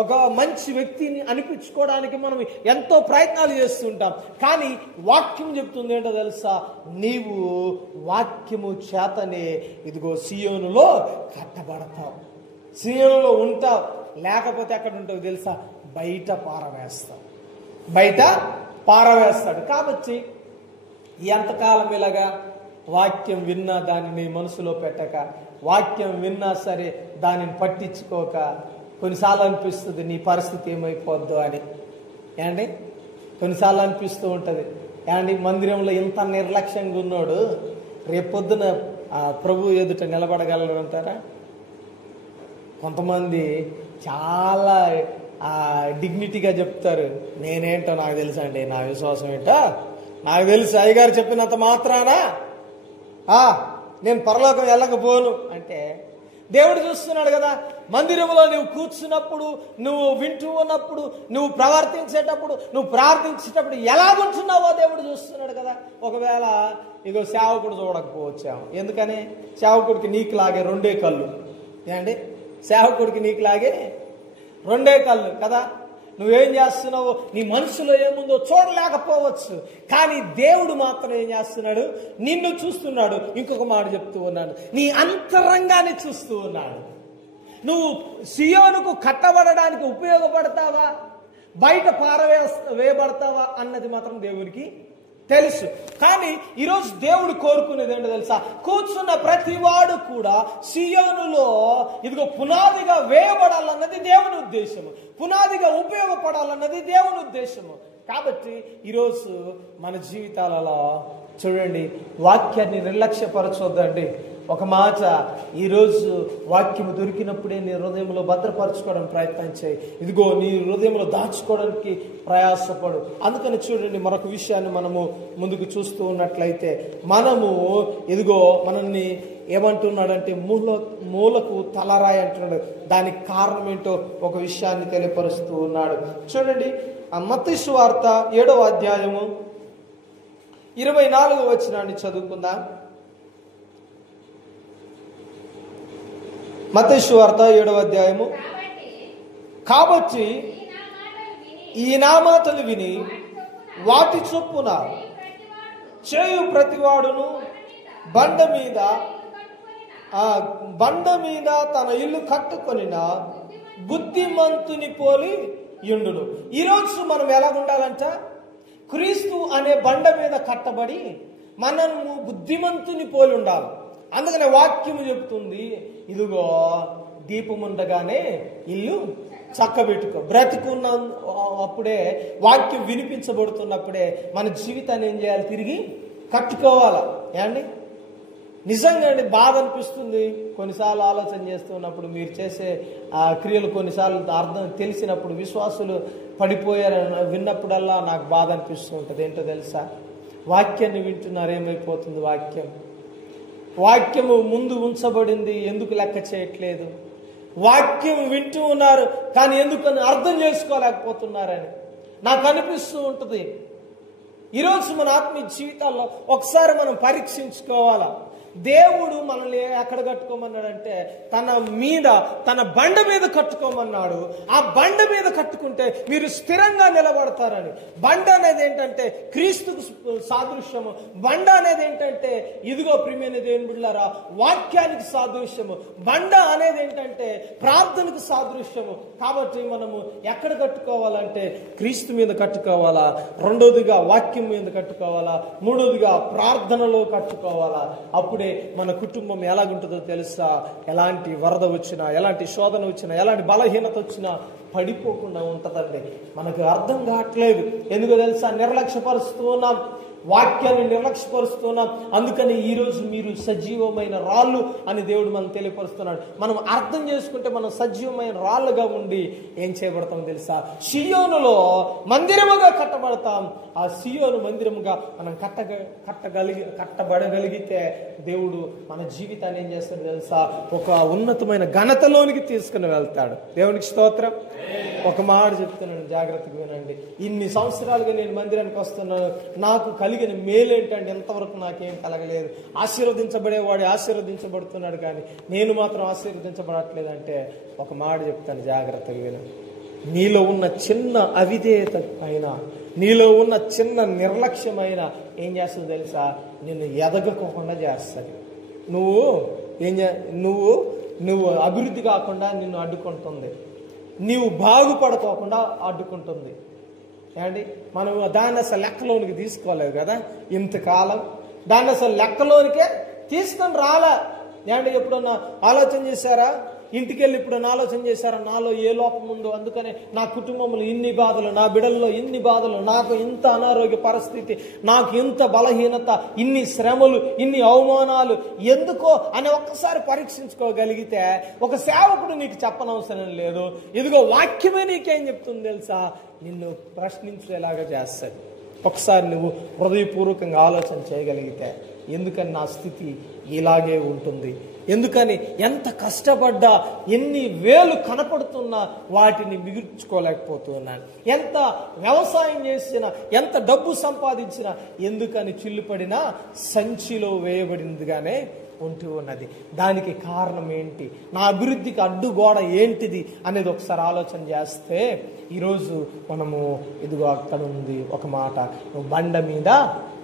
ఒక మంచి వ్యక్తిని అనిపించుకోవడానికి మనం ఎంతో ప్రయత్నాలు చేస్తుంటాం. కానీ వాక్యం చెప్తుంది ఏంటో తెలుసా? నీవు వాక్యము చేతనే ఇదిగో సియోనులో కట్టబడతావు, సియోనులో ఉంటావు. లేకపోతే ఎక్కడ ఉంటావు తెలుసా? బయట పారవేస్తాడు. కాబట్టి ఎంతకాలం ఇలాగా వాక్యం విన్నా దానిని మనసులో పెట్టక, వాక్యం విన్నా సరే దానిని పట్టించుకోక, కొన్నిసార్లు అనిపిస్తుంది నీ పరిస్థితి ఏమైపోద్దో అని. ఏమండి, కొన్నిసార్లు అనిపిస్తూ ఉంటుంది, ఏమండి మందిరంలో ఇంత నిర్లక్ష్యంగా ఉన్నాడు రేపొద్దున ప్రభు ఎదుట నిలబడగలరు అంటారా? కొంతమంది చాలా డిగ్నిటీగా చెప్తారు, నేనేంటో నాకు తెలుసు అండి, నా విశ్వాసం ఏంటో నాకు తెలుసు, అయ్యగారు చెప్పినంత మాత్రాన నేను పరలోకం వెళ్ళకపోను అంటే. దేవుడు చూస్తున్నాడు కదా, మందిరంలో నువ్వు కూర్చున్నప్పుడు, నువ్వు వింటూ ఉన్నప్పుడు, నువ్వు ప్రవర్తించేటప్పుడు, నువ్వు ప్రార్థించేటప్పుడు ఎలాగుంటున్నావో దేవుడు చూస్తున్నాడు కదా. ఒకవేళ ఇగో సేవకుడు చూడకపోవచ్చాము, ఎందుకని? సేవకుడికి నీకు లాగే రెండే కళ్ళు. ఏమండి, సేవకుడికి నీకు లాగే రెండే కళ్ళు కదా. నువ్వేం చేస్తున్నావో నీ మనసులో ఏముందో చూడలేకపోవచ్చు, కానీ దేవుడు మాత్రం ఏం చేస్తున్నాడు? నిన్ను చూస్తున్నాడు. ఇంకొక మాట చెప్తూ ఉన్నాడు, నీ అంతరంగాన్ని చూస్తూ ఉన్నాడు. నువ్వు సియోనుకు కట్టబడడానికి ఉపయోగపడతావా, బయట వేయబడతావా అన్నది మాత్రం దేవునికి తెలుసు. కానీ ఈరోజు దేవుడు కోరుకునేది ఏంటో తెలుసా? కూర్చున్న ప్రతి వాడు కూడా సియోనులో ఇదిగో పునాదిగా వేయబడాలన్నది దేవుని ఉద్దేశము, పునాదిగా ఉపయోగపడాలన్నది దేవుని ఉద్దేశము. కాబట్టి ఈరోజు మన జీవితాలలో చూడండి, వాక్యాన్ని నిర్లక్ష్యపరచొద్దండి. ఒక మాట, ఈరోజు వాక్యము దొరికినప్పుడే నీ హృదయంలో భద్రపరచుకోవడానికి ప్రయత్నం చేయి. ఇదిగో నీ హృదయంలో దాచుకోవడానికి ప్రయాసపడు. అందుకని చూడండి, మరొక విషయాన్ని మనము ముందుకు చూస్తూ ఉన్నట్లయితే, మనము ఇదిగో మనల్ని ఏమంటున్నాడంటే మూలకు తలరాయి అంటున్నాడు. దానికి కారణం ఏంటో ఒక విషయాన్ని తెలియపరుస్తూ ఉన్నాడు. చూడండి, మత్తయి సువార్త 7వ అధ్యాయము 24వ వచనాన్ని చదువుకుందాం. మత్తయి సువార్త 7వ అధ్యాయము. కాబట్టి ఈ నా మాటలు విని వాటి చొప్పున చేయు ప్రతివాడును బండ మీద తన ఇల్లు కట్టుకొనిన బుద్ధిమంతుని పోలి యుండును. ఈరోజు మనం ఎలా ఉండాలంట? క్రీస్తు అనే బండ మీద కట్టబడి మనము బుద్ధిమంతుని పోలి ఉండాలి. అందుకనే వాక్యము చెప్తుంది, ఇదిగో దీపముండగానే ఇల్లు చక్కబెట్టుకో. బ్రతికున్న అప్పుడే, వాక్యం వినిపించబడుతున్నప్పుడే మన జీవితాన్ని ఏం చేయాలి? తిరిగి కట్టుకోవాలా. ఏమండి, నిజంగా అండి బాధ అనిపిస్తుంది కొన్నిసార్లు ఆలోచన చేస్తున్నప్పుడు. మీరు చేసే ఆ క్రియలు కొన్నిసార్లు అర్థం తెలిసినప్పుడు, విశ్వాసులు పడిపోయారని విన్నప్పుడల్లా నాకు బాధ అనిపిస్తూ ఉంటుంది. ఏంటో తెలుసా? వాక్యాన్ని వింటున్నారు, ఏమైపోతుంది వాక్యము ముందు ఉంచబడింది, ఎందుకు లెక్క చేయట్లేదు? వాక్యం వింటూ ఉన్నారు కానీ ఎందుకని అర్థం చేసుకోలేకపోతున్నారని నాకు అనిపిస్తూ ఉంటుంది. ఈరోజు మన ఆత్మీయ జీవితాల్లో ఒకసారి మనం పరీక్షించుకోవాలా. దేవుడు మనల్ని ఎక్కడ కట్టుకోమన్నాడంటే తన బండ మీద కట్టుకోమన్నాడు. ఆ బండ మీద కట్టుకుంటే మీరు స్థిరంగా నిలబడతారని. బండ అనేది ఏంటంటే క్రీస్తుకు సాదృశ్యము. బండ అనేది ఏంటంటే ఇదిగో ప్రియమైన దేవుని బిడ్డలారా, వాక్యానికి సాదృశ్యము. బండ అనేది ఏంటంటే ప్రార్థనకు సాదృశ్యము. కాబట్టి మనము ఎక్కడ కట్టుకోవాలంటే క్రీస్తు మీద కట్టుకోవాలా, రెండోదిగా వాక్యం మీద కట్టుకోవాలా, మూడోదిగా ప్రార్థనలో కట్టుకోవాలా. అప్పుడు మన కుటుంబం ఎలాగుంటుందో తెలుసా? ఎలాంటి వరద వచ్చినా, ఎలాంటి శోధన వచ్చినా, ఎలాంటి బలహీనత వచ్చినా పడిపోకుండా ఉంటుందండి. మనకు అర్థం కావట్లేదు. ఎందుకో తెలుసా? నిర్లక్ష్యపరుస్తూ ఉన్నాం, వాక్యాన్ని నిర్లక్ష్యపరుస్తున్నాం. అందుకని ఈరోజు మీరు సజీవమైన రాళ్ళు అని దేవుడు మనం తెలియపరుస్తున్నాడు. మనం అర్థం చేసుకుంటే మనం సజీవమైన రాళ్ళుగా ఉండి ఏం చేయబడతాం తెలుసా? సియోనులో మందిరముగా కట్టబడతాం. ఆ సియోను మందిరముగా మనం కట్టబడగలిగితే దేవుడు మన జీవితాన్ని ఏం చేస్తాడు తెలుసా? ఒక ఉన్నతమైన ఘనతలోనికి తీసుకుని వెళ్తాడు. దేవునికి స్తోత్రం. ఒక మాట చెప్తున్నాను, జాగ్రత్తగా వినండి. ఇన్ని సంవత్సరాలుగా నేను మందిరానికి వస్తున్నాను, నాకు కలిగిన మేలు ఏంటంటే ఇంతవరకు నాకేం కలగలేదు. ఆశీర్వదించబడేవాడు ఆశీర్వదించబడుతున్నాడు కానీ నేను మాత్రం ఆశీర్వదించబడట్లేదంటే ఒక మాట చెప్తాను, జాగ్రత్తగా వినండి. నీలో ఉన్న చిన్న అవిధేయత అయినా, నీలో ఉన్న చిన్న నిర్లక్ష్యమైన ఏం చేస్తుంది తెలుసా? నిన్ను ఎదగకోకుండా చేస్తుంది. నువ్వు అభివృద్ధి కాకుండా నిన్ను అడ్డుకుంటుంది. నీవు బాగుపడుకోకుండా అడ్డుకుంటుంది. ఏమండి, మనం దాన్ని అసలు లెక్కలోనికి తీసుకోలేదు కదా ఇంతకాలం. దాన్ని అసలు లెక్కలోనికే తీసుకొని రాలే. ఏమండి, ఎప్పుడన్నా ఆలోచన చేశారా? ఇంటికి వెళ్ళి ఇప్పుడు ఆలోచన చేశారా నాలో ఏ లోపం ఉందో? అందుకనే నా కుటుంబంలో ఇన్ని బాధలు, నా బిడ్డల్లో ఇన్ని బాధలు, నాకు ఇంత అనారోగ్య పరిస్థితి, నాకు ఇంత బలహీనత, ఇన్ని శ్రమలు, ఇన్ని అవమానాలు ఎందుకో అని ఒక్కసారి పరీక్షించుకోగలిగితే ఒక సేవకుడు నీకు చెప్పనవసరం లేదు. ఇదిగో వాక్యమే నీకేం చెప్తుంది తెలుసా? నిన్ను ప్రశ్నించేలాగా చేస్తుంది. ఒకసారి నువ్వు హృదయపూర్వకంగా ఆలోచన చేయగలిగితే, ఎందుకని నా స్థితి ఇలాగే ఉంటుంది, ఎందుకని ఎంత కష్టపడ్డా, ఎన్ని వేలు కనపడుతున్నా వాటిని మిగుల్చుకోలేకపోతున్నాను, ఎంత వ్యవసాయం చేసినా, ఎంత డబ్బు సంపాదించినా ఎందుకని చిల్లుపడినా సంచిలో వేయబడినదిగానే ఉంటూ ఉన్నది. దానికి కారణం ఏంటి? నా అభివృద్ధికి అడ్డుగోడ ఏంటిది అనేది ఒకసారి ఆలోచన చేస్తే ఈరోజు మనము ఇదిగో అక్కడ ఉంది ఒక మాట, నువ్వు బండ మీద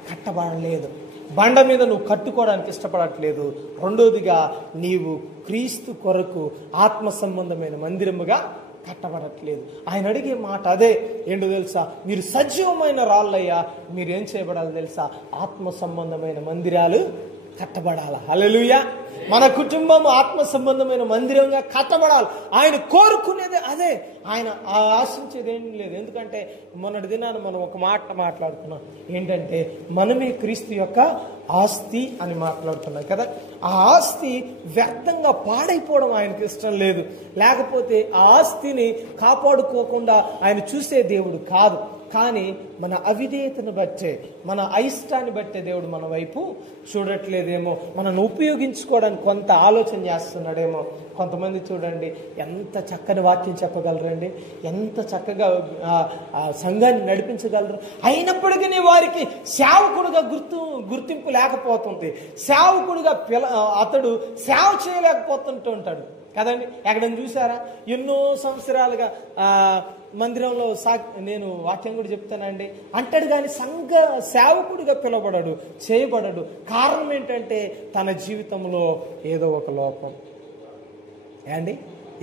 కట్టబడలేదు, బండ మీద నువ్వు కట్టుకోవడానికి ఇష్టపడట్లేదు. రెండోదిగా నీవు క్రీస్తు కొరకు ఆత్మ సంబంధమైన మందిరముగా కట్టబడట్లేదు. ఆయన అడిగే మాట అదే. ఏంటో తెలుసా? మీరు సజీవమైన రాళ్ళయ్యా, మీరేం చేయబడాలి తెలుసా? ఆత్మ సంబంధమైన మందిరాలు కట్టబడాలి. హల్లెలూయా. మన కుటుంబం ఆత్మ సంబంధమైన మందిరంగా కట్టబడాలి. ఆయన కోరుకునేది అదే. ఆయన ఆశించేది ఏం లేదు. ఎందుకంటే మొన్నటి దినాన్ని మనం ఒక మాట మాట్లాడుతున్నాం, ఏంటంటే మనమే క్రీస్తు యొక్క ఆస్తి అని మాట్లాడుతున్నాం కదా. ఆ ఆస్తి వ్యర్థంగా పాడైపోవడం ఆయనకి ఇష్టం లేదు. లేకపోతే ఆ ఆస్తిని కాపాడుకోకుండా ఆయన చూసే దేవుడు కాదు. కానీ మన అవిధేయతను బట్టే, మన అయిష్టాన్ని బట్టే దేవుడు మన వైపు చూడట్లేదేమో, మనల్ని ఉపయోగించుకోవడానికి కొంత ఆలోచన చేస్తున్నాడేమో. కొంతమంది చూడండి ఎంత చక్కని వాక్యం చెప్పగలరండి, ఎంత చక్కగా సంఘాన్ని నడిపించగలరు. అయినప్పటికీ వారికి సేవకుడుగా గుర్తింపు లేకపోతుంది. సేవకుడుగా అతడు సేవ చేయలేకపోతుంటూ ఉంటాడు కదండి. ఎక్కడైనా చూసారా? ఎన్నో సంవత్సరాలుగా మందిరంలో నేను వాక్యం కూడా చెప్తానండి అంటాడు కానీ సంఘ సేవకుడిగా పిలవబడడు, చేయబడడు. కారణం ఏంటంటే తన జీవితంలో ఏదో ఒక లోపం. ఏమండి,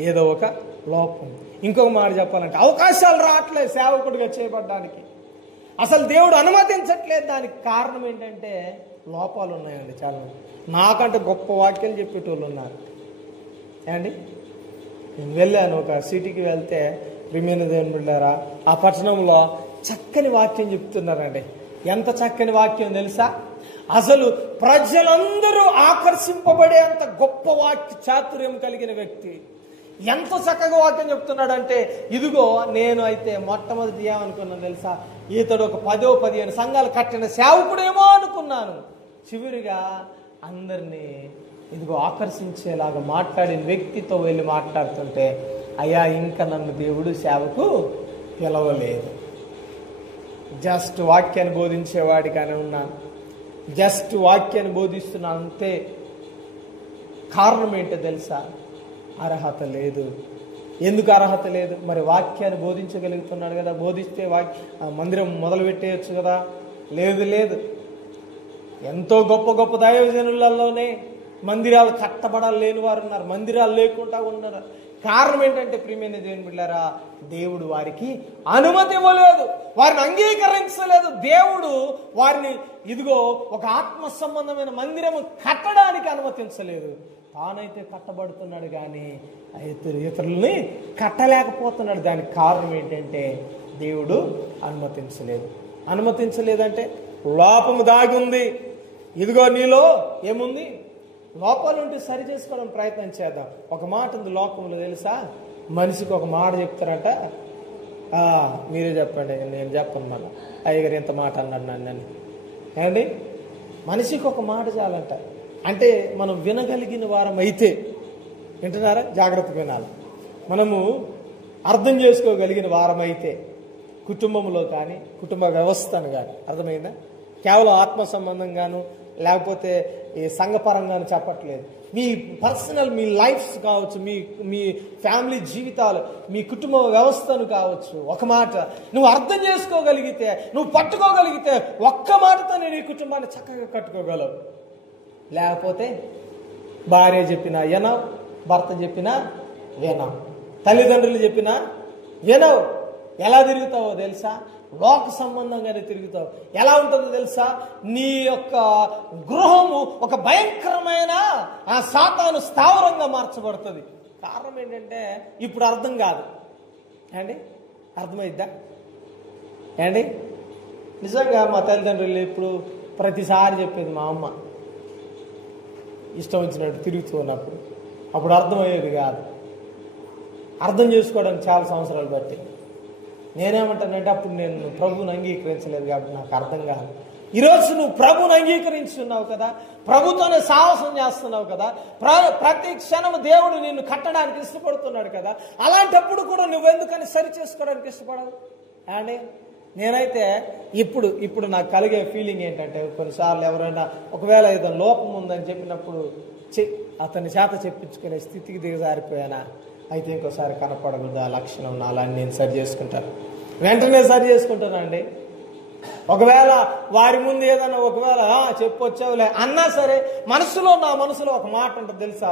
ఏదో ఒక లోపం. ఇంకొక మాట చెప్పాలంటే అవకాశాలు రావట్లేదు సేవకుడిగా చేయబడ్డానికి. అసలు దేవుడు అనుమతించట్లేదు. దానికి కారణం ఏంటంటే లోపాలు ఉన్నాయండి చాలా. నాకంటే గొప్ప వాక్యాలు చెప్పేటోళ్ళు ఉన్నారు ఏమండి. నేను వెళ్ళాను ఒక సిటీకి, వెళ్తే ప్రియమైన దేవుని బిడ్డలారా ఆ పట్టణంలో చక్కని వాక్యం చెప్తున్నారండి. ఎంత చక్కని వాక్యం తెలుసా? అసలు ప్రజలందరూ ఆకర్షింపబడే అంత గొప్ప వాక్య చాతుర్యం కలిగిన వ్యక్తి. ఎంత చక్కగా వాక్యం చెప్తున్నాడంటే, ఇదిగో నేను అయితే మొట్టమొదటి ఏమనుకున్నాను తెలుసా? ఇతడు ఒక 10-15 సంఘాలు కట్టిన సేవకుడేమో అనుకున్నాను. చివరిగా అందరినీ ఇదిగో ఆకర్షించేలాగా మాట్లాడిన వ్యక్తితో వెళ్ళి మాట్లాడుతుంటే, అయ్యా ఇంకా నన్ను దేవుడు సేవకు పిలవలేదు, జస్ట్ వాక్యాన్ని బోధించేవాడిగానే ఉన్నాను, జస్ట్ వాక్యాన్ని బోధిస్తున్నాను అంతే. కారణం ఏంటో తెలుసా? అర్హత లేదు. ఎందుకు అర్హత లేదు? మరి వాక్యాన్ని బోధించగలుగుతున్నాడు కదా, బోధిస్తే మందిరం మొదలు పెట్టేయచ్చు కదా. లేదు, ఎంతో గొప్ప గొప్ప దైవజనులలోనే మందిరాలు కట్టబడాలి వారు ఉన్నారు, మందిరాలు లేకుండా ఉన్నారు. కారణం ఏంటంటే ప్రియమైన దేవుని బిడ్డలారా, దేవుడు వారికి అనుమతి ఇవ్వలేదు, వారిని అంగీకరించలేదు. దేవుడు వారిని ఇదిగో ఒక ఆత్మ సంబంధమైన మందిరము కట్టడానికి అనుమతించలేదు. తానైతే కట్టబడుతున్నాడు కానీ ఇతరులని కట్టలేకపోతున్నాడు. దానికి కారణం ఏంటంటే దేవుడు అనుమతించలేదంటే లోపము దాగి ఉంది. ఇదిగో నీలో ఏముంది? లోపాలు ఉంటే సరి చేసుకోవడం ప్రయత్నం చేద్దాం. ఒక మాట ఉంది లోకంలో తెలుసా? మనిషికి ఒక మాట చెప్తారట, మీరే చెప్పండి, నేను చెప్పను. మన అయ్యగారు ఎంత మాట అన్నాడు నన్ను ఏమండి. మనిషికి ఒక మాట చాలంట. అంటే మనం వినగలిగిన వారం అయితే, వింటున్నారా? జాగ్రత్తగా వినాలి. మనము అర్థం చేసుకోగలిగిన వారం అయితే కుటుంబంలో కానీ కుటుంబ వ్యవస్థను కానీ, అర్థమైందా? కేవలం ఆత్మ సంబంధంగాను లేకపోతే ఈ సంఘపరంగాను చెప్పట్లేదు. మీ పర్సనల్, మీ లైఫ్స్ కావచ్చు, మీ ఫ్యామిలీ జీవితాలు, మీ కుటుంబ వ్యవస్థను కావచ్చు, ఒక మాట నువ్వు అర్థం చేసుకోగలిగితే, నువ్వు పట్టుకోగలిగితే, ఒక్క మాటతో నేను ఈ కుటుంబాన్ని చక్కగా కట్టుకోగలవు. లేకపోతే భార్య చెప్పినా వినవు, భర్త చెప్పినా వినవు, తల్లిదండ్రులు చెప్పినా వినవు. ఎలా తిరుగుతావో తెలుసా? లోక సంబంధంగానే తిరుగుతావు. ఎలా ఉంటుందో తెలుసా? నీ యొక్క గృహము ఒక భయంకరమైన ఆ సాతాను స్థావరంగా మార్చబడుతుంది. కారణం ఏంటంటే ఇప్పుడు అర్థం కాదు అండి. అర్థమైద్దా అండి? నిజంగా మా తల్లిదండ్రులు ఇప్పుడు ప్రతిసారి చెప్పేది మా అమ్మ ఇష్టం వచ్చినట్టు తిరుగుతూ ఉన్నప్పుడు. అప్పుడు అర్థమయ్యేది కాదు. అర్థం చేసుకోవడానికి చాలా సంవత్సరాలు బట్టి. నేనేమంటానంటే అప్పుడు నేను ప్రభువుని అంగీకరించలేదు కాబట్టి నాకు అర్థం కాదు. ఈరోజు నువ్వు ప్రభువుని అంగీకరించున్నావు కదా, ప్రభుతోనే సాహసం చేస్తున్నావు కదా, ప్రతి క్షణం దేవుడు నిన్ను కట్టడానికి ఇష్టపడుతున్నాడు కదా. అలాంటప్పుడు కూడా నువ్వెందుకని సరి చేసుకోవడానికి ఇష్టపడవు అండి? నేనైతే ఇప్పుడు నాకు కలిగే ఫీలింగ్ ఏంటంటే, కొన్నిసార్లు ఎవరైనా ఒకవేళ ఏదో లోపం ఉందని చెప్పినప్పుడు అతని చేత చెప్పించుకునే స్థితికి దిగజారిపోయానా, అయితే ఇంకోసారి కనపడకూడదు ఆ లక్షణం నాలని నేను సరి చేసుకుంటాను, వెంటనే సరి చేసుకుంటానండి. ఒకవేళ వారి ముందు ఏదైనా ఒకవేళ చెప్పొచ్చావులే అన్నా సరే, నా మనసులో ఒక మాట ఉంటుంది తెలుసా?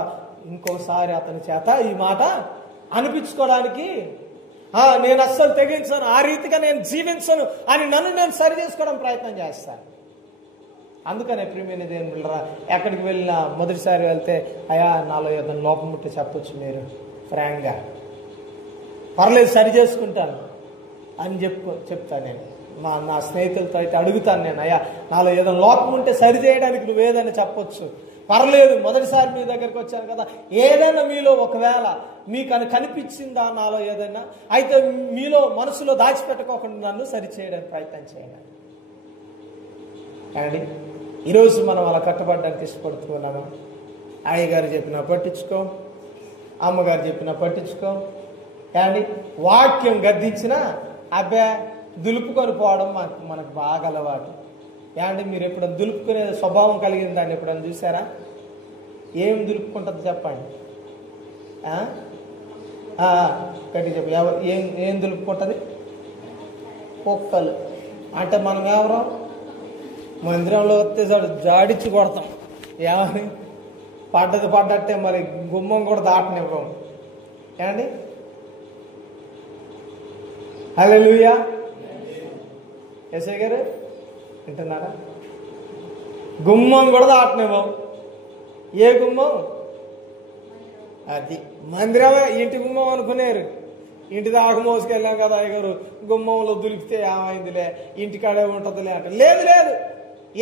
ఇంకోసారి అతని చేత ఈ మాట అనిపించుకోవడానికి నేను అస్సలు తెగించను, ఆ రీతిగా నేను జీవించను అని నన్ను నేను సరి చేసుకోవడం ప్రయత్నం చేస్తాను. అందుకనే ప్రియమైన దేవుని బిడ్డలారా, ఎక్కడికి వెళ్ళినా మొదటిసారి వెళ్తే అయ్యా నాలో ఏదైనా లోపం ఉంటే చెప్పొచ్చు మీరు ఫ్రాంక్గా, పర్లేదు సరి చేసుకుంటాను అని చెప్తాను నేను. నా స్నేహితులతో అయితే అడుగుతాను నేను, అయ్యా నాలో ఏదైనా లోపం ఉంటే సరి చేయడానికి నువ్వు ఏదైనా చెప్పొచ్చు, పర్లేదు మొదటిసారి మీ దగ్గరికి వచ్చాను కదా, ఏదైనా మీలో ఒకవేళ మీకు అని కనిపించిందా నాలో ఏదైనా, అయితే మీలో మనసులో దాచిపెట్టుకోకుండా నన్ను సరి చేయడానికి ప్రయత్నం చేయండి. కానీ ఈరోజు మనం అలా కట్టబడడానికి ఇష్టపడుతున్నామా? అయ్యగారు చెప్పినా పట్టించుకో, అమ్మగారు చెప్పినా పట్టించుకో, కానీ వాక్యం గద్దించినా అబ్బే దులుపుకొని పోవడం మనకు బాగా అలవాటు. ఏమంటే మీరు ఎప్పుడైనా దులుపుకునే స్వభావం కలిగిన దాన్ని ఎప్పుడైనా చూసారా? ఏం దులుపుకుంటుంది చెప్పండి, గట్టి చెప్పు. ఏం దులుపుకుంటుంది? కుక్కలు. అంటే మనం ఎవరో మందిరంలో వస్తే జాడిచ్చి కొడతాం, ఏమని పడ్డట్టే మరి గుమ్మం కూడా దాటనివ్వం. ఏమండి? హల్లెలూయా. యేసయ్య గారు వింటున్నారా? గుమ్మం కూడా దాటనేమో. ఏ గుమ్మం? అది మందిరమే. ఇంటి గుమ్మం అనుకునేరు. ఇంటి దాకా మోసుకెళ్ళాం కదా అయ్యగారు, గుమ్మంలో దులిపితే ఏమైందిలే, ఇంటికాడే ఉంటుందిలే అంటే లేదు లేదు.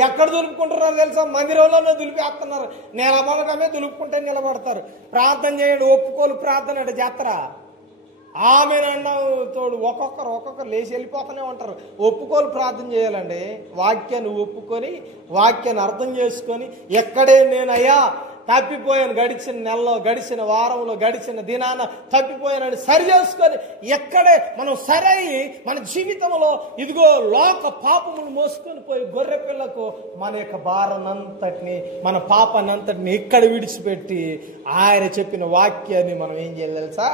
ఎక్కడ దులుపుకుంటున్నారో తెలుసా? మందిరంలోనే దులిపేస్తున్నారు. నిలబడటమే, దులుపుకుంటే నిలబడతారు. ప్రార్థన చేయండి, ఒప్పుకోలు ప్రార్థన అంటే చేస్తారా? ఆమెనన్నా తోడు ఒక్కొక్కరు లేచి వెళ్ళిపోతూనే ఉంటారు. ఒప్పుకోలు ప్రార్థన చేయాలండి. వాక్యాన్ని ఒప్పుకొని, వాక్యాన్ని అర్థం చేసుకొని, ఎక్కడే నేనయ్యా తప్పిపోయాను, గడిచిన నెలలో, గడిచిన వారంలో, గడిచిన దినాన తప్పిపోయానని సరి చేసుకొని, ఎక్కడే మనం సరయి మన జీవితంలో ఇదిగో లోక పాపమును మోసుకొని పోయి గొర్రె పిల్లకు మన యొక్క భారాన్నంతటిని, మన పాపాన్నంతటిని ఇక్కడ విడిచిపెట్టి ఆయన చెప్పిన వాక్యాన్ని మనం ఏం చేయాలి తెలుసా?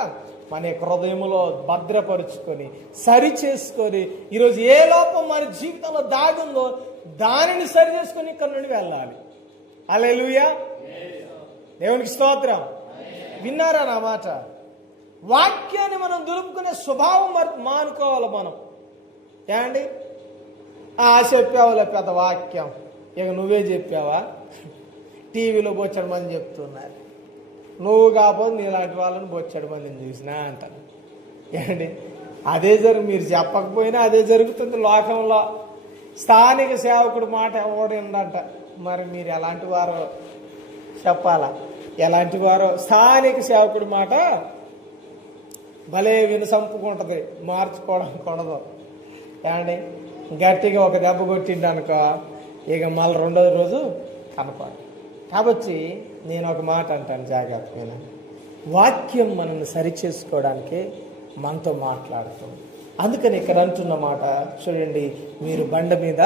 మన యొక్క హృదయంలో భద్రపరుచుకొని, సరి చేసుకొని, ఈరోజు ఏ లోపం మన జీవితంలో దాగుందో దానిని సరి చేసుకొని ఇక్కడ నుండి వెళ్ళాలి. హల్లెలూయా. దేవునికి స్తోత్రం. విన్నారా నా మాట? వాక్యాన్ని మనం దులుపుకునే స్వభావం మానుకోవాలి మనం. ఏమండి? చెప్పావులే పెద్ద వాక్యం, ఇక నువ్వే చెప్పావా? టీవీలో బొచ్చడు మంది చెప్తున్నారు, నువ్వు కాకపోతే నీలాంటి వాళ్ళని బొచ్చడు మందిని చూసినా అంటారు. ఏమండి? అదే మీరు చెప్పకపోయినా అదే జరుగుతుంది లోకంలో. స్థానిక సేవకుడు మాట ఎవడంట, మరి మీరు ఎలాంటి వారో చెప్పాలా? ఎలాంటి వారో? స్థానిక సేవకుడి మాట భలే వినసంపుకుంటుంది, మార్చుకోవడానికి ఉండదు. ఏమండి? గట్టిగా ఒక దెబ్బ కొట్టిండు అనుకో, ఇక మళ్ళీ రెండో రోజు కనపడు. కాబట్టి నేను ఒక మాట అంటాను, జాగ్రత్తగా. వాక్యం మనల్ని సరిచేసుకోవడానికే మనతో మాట్లాడుతుంది. అందుకని ఇక్కడ అంటున్న మాట చూడండి, మీరు బండ మీద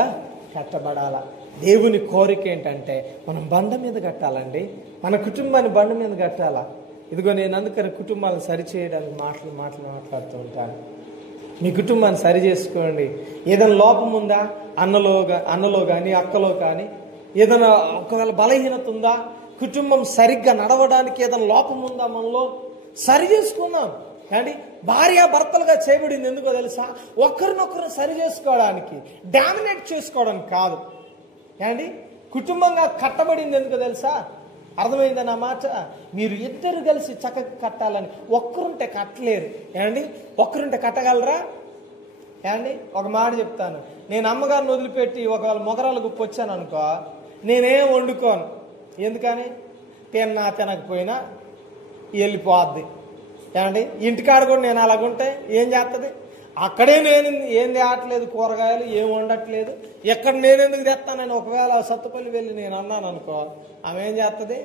కట్టబడాలా. దేవుని కోరిక ఏంటంటే మనం బండ మీద కట్టాలండి. మన కుటుంబాన్ని బండ మీద కట్టాలా. ఇదిగో నేను అందుకని కుటుంబాలను సరిచేయడానికి మాట్లాడుతూ ఉంటాను. మీ కుటుంబాన్ని సరి చేసుకోండి. ఏదైనా లోపం ఉందా అన్నలో కానీ అక్కలో కానీ, ఏదైనా ఒకవేళ బలహీనత ఉందా, కుటుంబం సరిగ్గా నడవడానికి ఏదైనా లోపం ఉందా, మనలో సరి చేసుకుందాం. కానీ భార్యాభర్తలుగా చేయబడింది ఎందుకో తెలుసా? ఒకరినొకరు సరి చేసుకోవడానికి, డామినేట్ చేసుకోవడానికి కాదు. ఏమండి? కుటుంబంగా కట్టబడింది ఎందుకో తెలుసా? అర్థమైందా నా మాట? మీరు ఇద్దరు కలిసి చక్కగా కట్టాలని. ఒక్కరుంటే కట్టలేరు. ఏమండి? ఒక్కరుంటే కట్టగలరా? ఏమండి? ఒక మాట చెప్తాను. నేను అమ్మగారిని వదిలిపెట్టి ఒకవేళ మొగరాలు గుప్పి వచ్చాను అనుకో, నేనేం వండుకోను. ఎందుకని? తినకపోయినా వెళ్ళిపోద్ది. ఏమండి? ఇంటికాడ కూడా నేను అలాగుంటే ఏం చేస్తుంది? అక్కడే నేను ఏం తేవట్లేదు, కూరగాయలు ఏం వండట్లేదు, ఎక్కడ నేను ఎందుకు తెస్తానని ఒకవేళ సత్తుపల్లి వెళ్ళి నేను అన్నాను అనుకో, ఆమె ఏం చేస్తుంది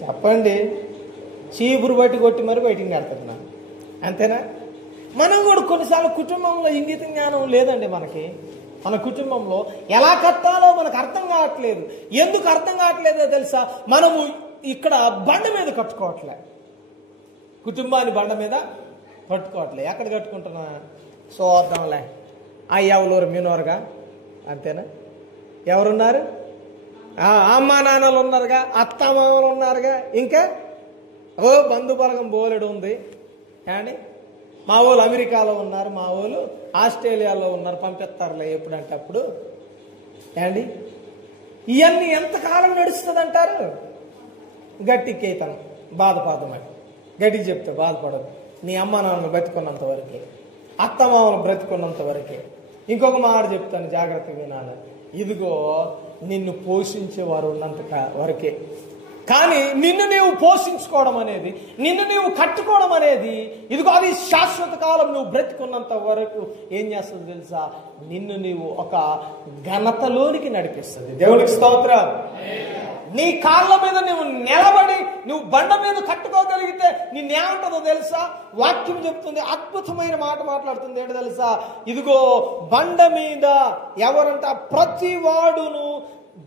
చెప్పండి? చీపురు బట్టి కొట్టి మరి బయటికి కడుతుంది నాకు. అంతేనా? మనం కూడా కొన్నిసార్లు కుటుంబంలో ఇంగిత జ్ఞానం లేదండి మనకి. మన కుటుంబంలో ఎలా కట్టాలో మనకు అర్థం కావట్లేదు. ఎందుకు అర్థం కావట్లేదో తెలుసా? మనము ఇక్కడ బండ మీద కట్టుకోవట్లే, కుటుంబాన్ని బండ మీద కట్టుకోవట్లే. ఎక్కడ కట్టుకుంటున్నా? చూద్దాంలే, అయ్యవలూరు మినోరుగా. అంతేనా? ఎవరున్నారు? అమ్మా నాన్నలు ఉన్నారుగా, అత్తమామలు ఉన్నారుగా, ఇంకా బంధుబలగం బోలెడు ఉంది. కానీ మా వాళ్ళు అమెరికాలో ఉన్నారు, మా వాళ్ళు ఆస్ట్రేలియాలో ఉన్నారు, పంపిస్తారులే ఎప్పుడంటే అప్పుడు. ఏమండి? ఇవన్నీ ఎంతకాలం నడుస్తుంది అంటారు? గట్టికేతనం, బాధపడమని గట్టికి చెప్తే బాధపడదు. నీ అమ్మ నాన్నలు బ్రతుకున్నంత వరకే, అత్తమామలు బ్రతుకున్నంత వరకే. ఇంకొక మాట చెప్తాను, జాగ్రత్తగా వినాలి. ఇదిగో నిన్ను పోషించేవారు ఉన్నంత వరకే. కానీ నిన్ను నీవు పోషించుకోవడం అనేది, నిన్ను నీవు కట్టుకోవడం అనేది, ఇదిగో అది శాశ్వత కాలం నువ్వు బ్రతుకున్నంత వరకు ఏం చేస్తుంది తెలుసా? నిన్ను నీవు ఒక ఘనతలోనికి నడిపిస్తుంది. దేవునికి స్తోత్రం. నీ కాళ్ళ మీద నువ్వు నిలబడి నువ్వు బండ మీద కట్టుకోగలిగితే నిన్నేమంటుందో తెలుసా? వాక్యం చెప్తుంది, అద్భుతమైన మాట మాట్లాడుతుంది. ఏంటో తెలుసా? ఇదిగో బండ మీద ఎవరంట? ప్రతి వాడును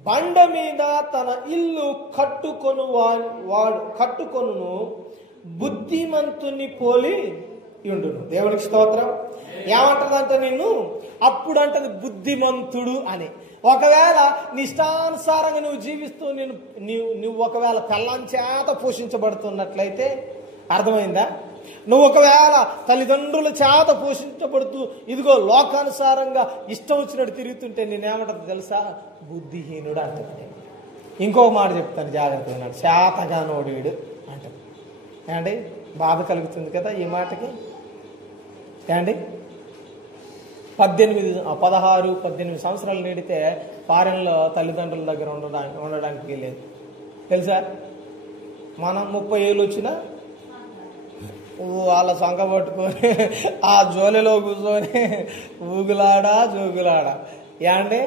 బండ మీద తన ఇల్లు కట్టుకొను బుద్ధిమంతుని పోలి ఉండును. దేవునికి స్తోత్రం. ఏమంటదంటే నిన్ను అప్పుడు అంటది బుద్ధిమంతుడు అని. ఒకవేళ నీ ఇష్టానుసారంగా నువ్వు జీవిస్తూ నువ్వు ఒకవేళ పెళ్ళాం చేత పోషించబడుతున్నట్లయితే అర్థమైందా? నువ్వు ఒకవేళ తల్లిదండ్రుల చేత పోషించబడుతూ ఇదిగో లోకానుసారంగా ఇష్టం వచ్చినట్టు తిరుగుతుంటే నేనేమంటాను తెలుసా? బుద్ధిహీనుడు అంటుంది. ఇంకొక మాట చెప్తాను, జాగ్రత్తగా ఉన్నాడు. శాతగానోడు వీడు అంటాడు. ఏమండి, బాధ కలుగుతుంది కదా ఈ మాటకి. ఏమండి, 16-18 సంవత్సరాలు నీడితే ఫారెన్లో తల్లిదండ్రుల దగ్గర ఉండడానికి లేదు తెలుసా? మనం 30 ఏళ్ళు వచ్చినా వాళ్ళ సంఖ పట్టుకొని ఆ జోలిలో కూర్చొని జోగులాడా. ఏమండి,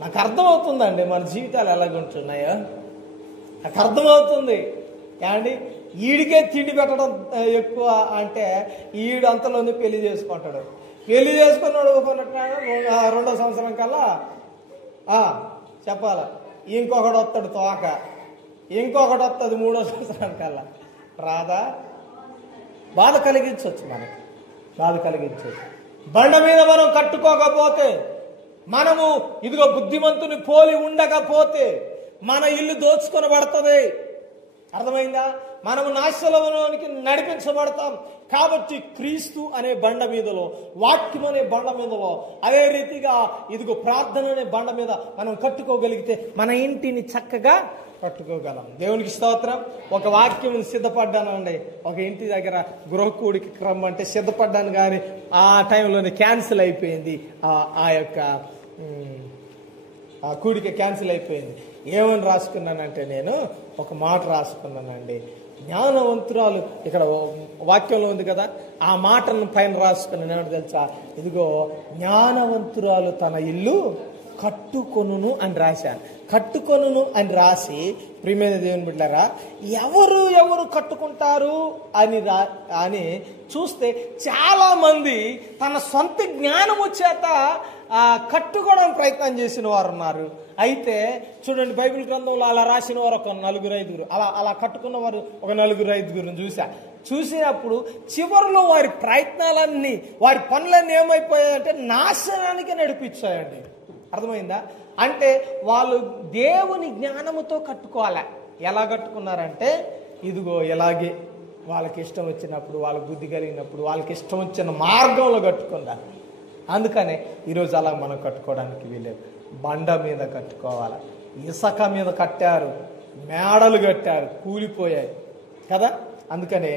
నాకు అర్థమవుతుందండి మన జీవితాలు ఎలాగుంటున్నాయో. నాకు అర్థమవుతుంది. ఏమండి, ఈడికే తిండి పెట్టడం ఎక్కువ అంటే ఈడు అంతలోనే పెళ్లి చేసుకుంటాడు. పెళ్లి చేసుకున్నాడు రెండో సంవత్సరం కల్లా చెప్పాల ఇంకొకటి వస్తాడు తోక, ఇంకొకటి వస్తుంది 3వ సంవత్సరం కల్లా. రాదా? బాధ కలిగించవచ్చు, మనకి బాధ కలిగించవచ్చు. బండ మీద మనం కట్టుకోకపోతే, మనము ఇదిగో బుద్ధిమంతుని పోలి ఉండకపోతే మన ఇల్లు దోచుకొనబడుతుంది. అర్థమైందా? మనము నాశనంలోనికి నడిపించబడతాం. కాబట్టి క్రీస్తు అనే బండ మీదలో, వాక్యం అనే బండ మీదలో, అదే రీతిగా ఇదిగో ప్రార్థన అనే బండ మీద మనం కట్టుకోగలిగితే మన ఇంటిని చక్కగా కట్టుకోగలం. దేవునికి స్తోత్రం. ఒక వాక్యం సిద్ధపడ్డానండి. ఒక ఇంటి దగ్గర గృహకూడికి రమ్మంటే సిద్ధపడ్డాను, కానీ ఆ టైంలోనే క్యాన్సిల్ అయిపోయింది. ఆ యొక్క కూడిక క్యాన్సిల్ అయిపోయింది. ఏమని రాసుకున్నానంటే నేను ఒక మాట రాసుకున్నానండి. జ్ఞానవంతురాలు, ఇక్కడ వాక్యంలో ఉంది కదా, ఆ మాటను పైన రాసుకున్నాను. ఏమంటే తెలుసా? ఇదిగో జ్ఞానవంతురాలు తన ఇల్లు కట్టుకొనును అని రాశాను. కట్టుకొనును అని రాసి, ప్రియమైన దేవుని బిడ్డలారా, ఎవరు కట్టుకుంటారు అని చూస్తే చాలా మంది తన సొంత జ్ఞానము చేత కట్టుకోవడానికి ప్రయత్నం చేసిన వారు ఉన్నారు. అయితే చూడండి, బైబిల్ గ్రంథంలో అలా రాసిన వారు ఒక 4-5 అలా కట్టుకున్న వారు ఒక 4-5 చూసినప్పుడు చివరిలో వారి ప్రయత్నాలన్నీ, వారి పనులన్నీ ఏమైపోయాయంటే నాశనానికి నడిపించాయండి. అర్థమైందా? అంటే వాళ్ళు దేవుని జ్ఞానముతో కట్టుకోవాలి. ఎలా కట్టుకున్నారంటే ఇదిగో ఇలాగే వాళ్ళకి ఇష్టం వచ్చినప్పుడు, వాళ్ళకి బుద్ధి కలిగినప్పుడు, వాళ్ళకి ఇష్టం వచ్చిన మార్గంలో కట్టుకున్నారు. అందుకనే ఈరోజు అలా మనం కట్టుకోవడానికి వీలేదు. బండ మీద కట్టుకోవాలి. ఇసుక మీద కట్టారు, మేడలు కట్టారు, కూలిపోయాయి కదా. అందుకనే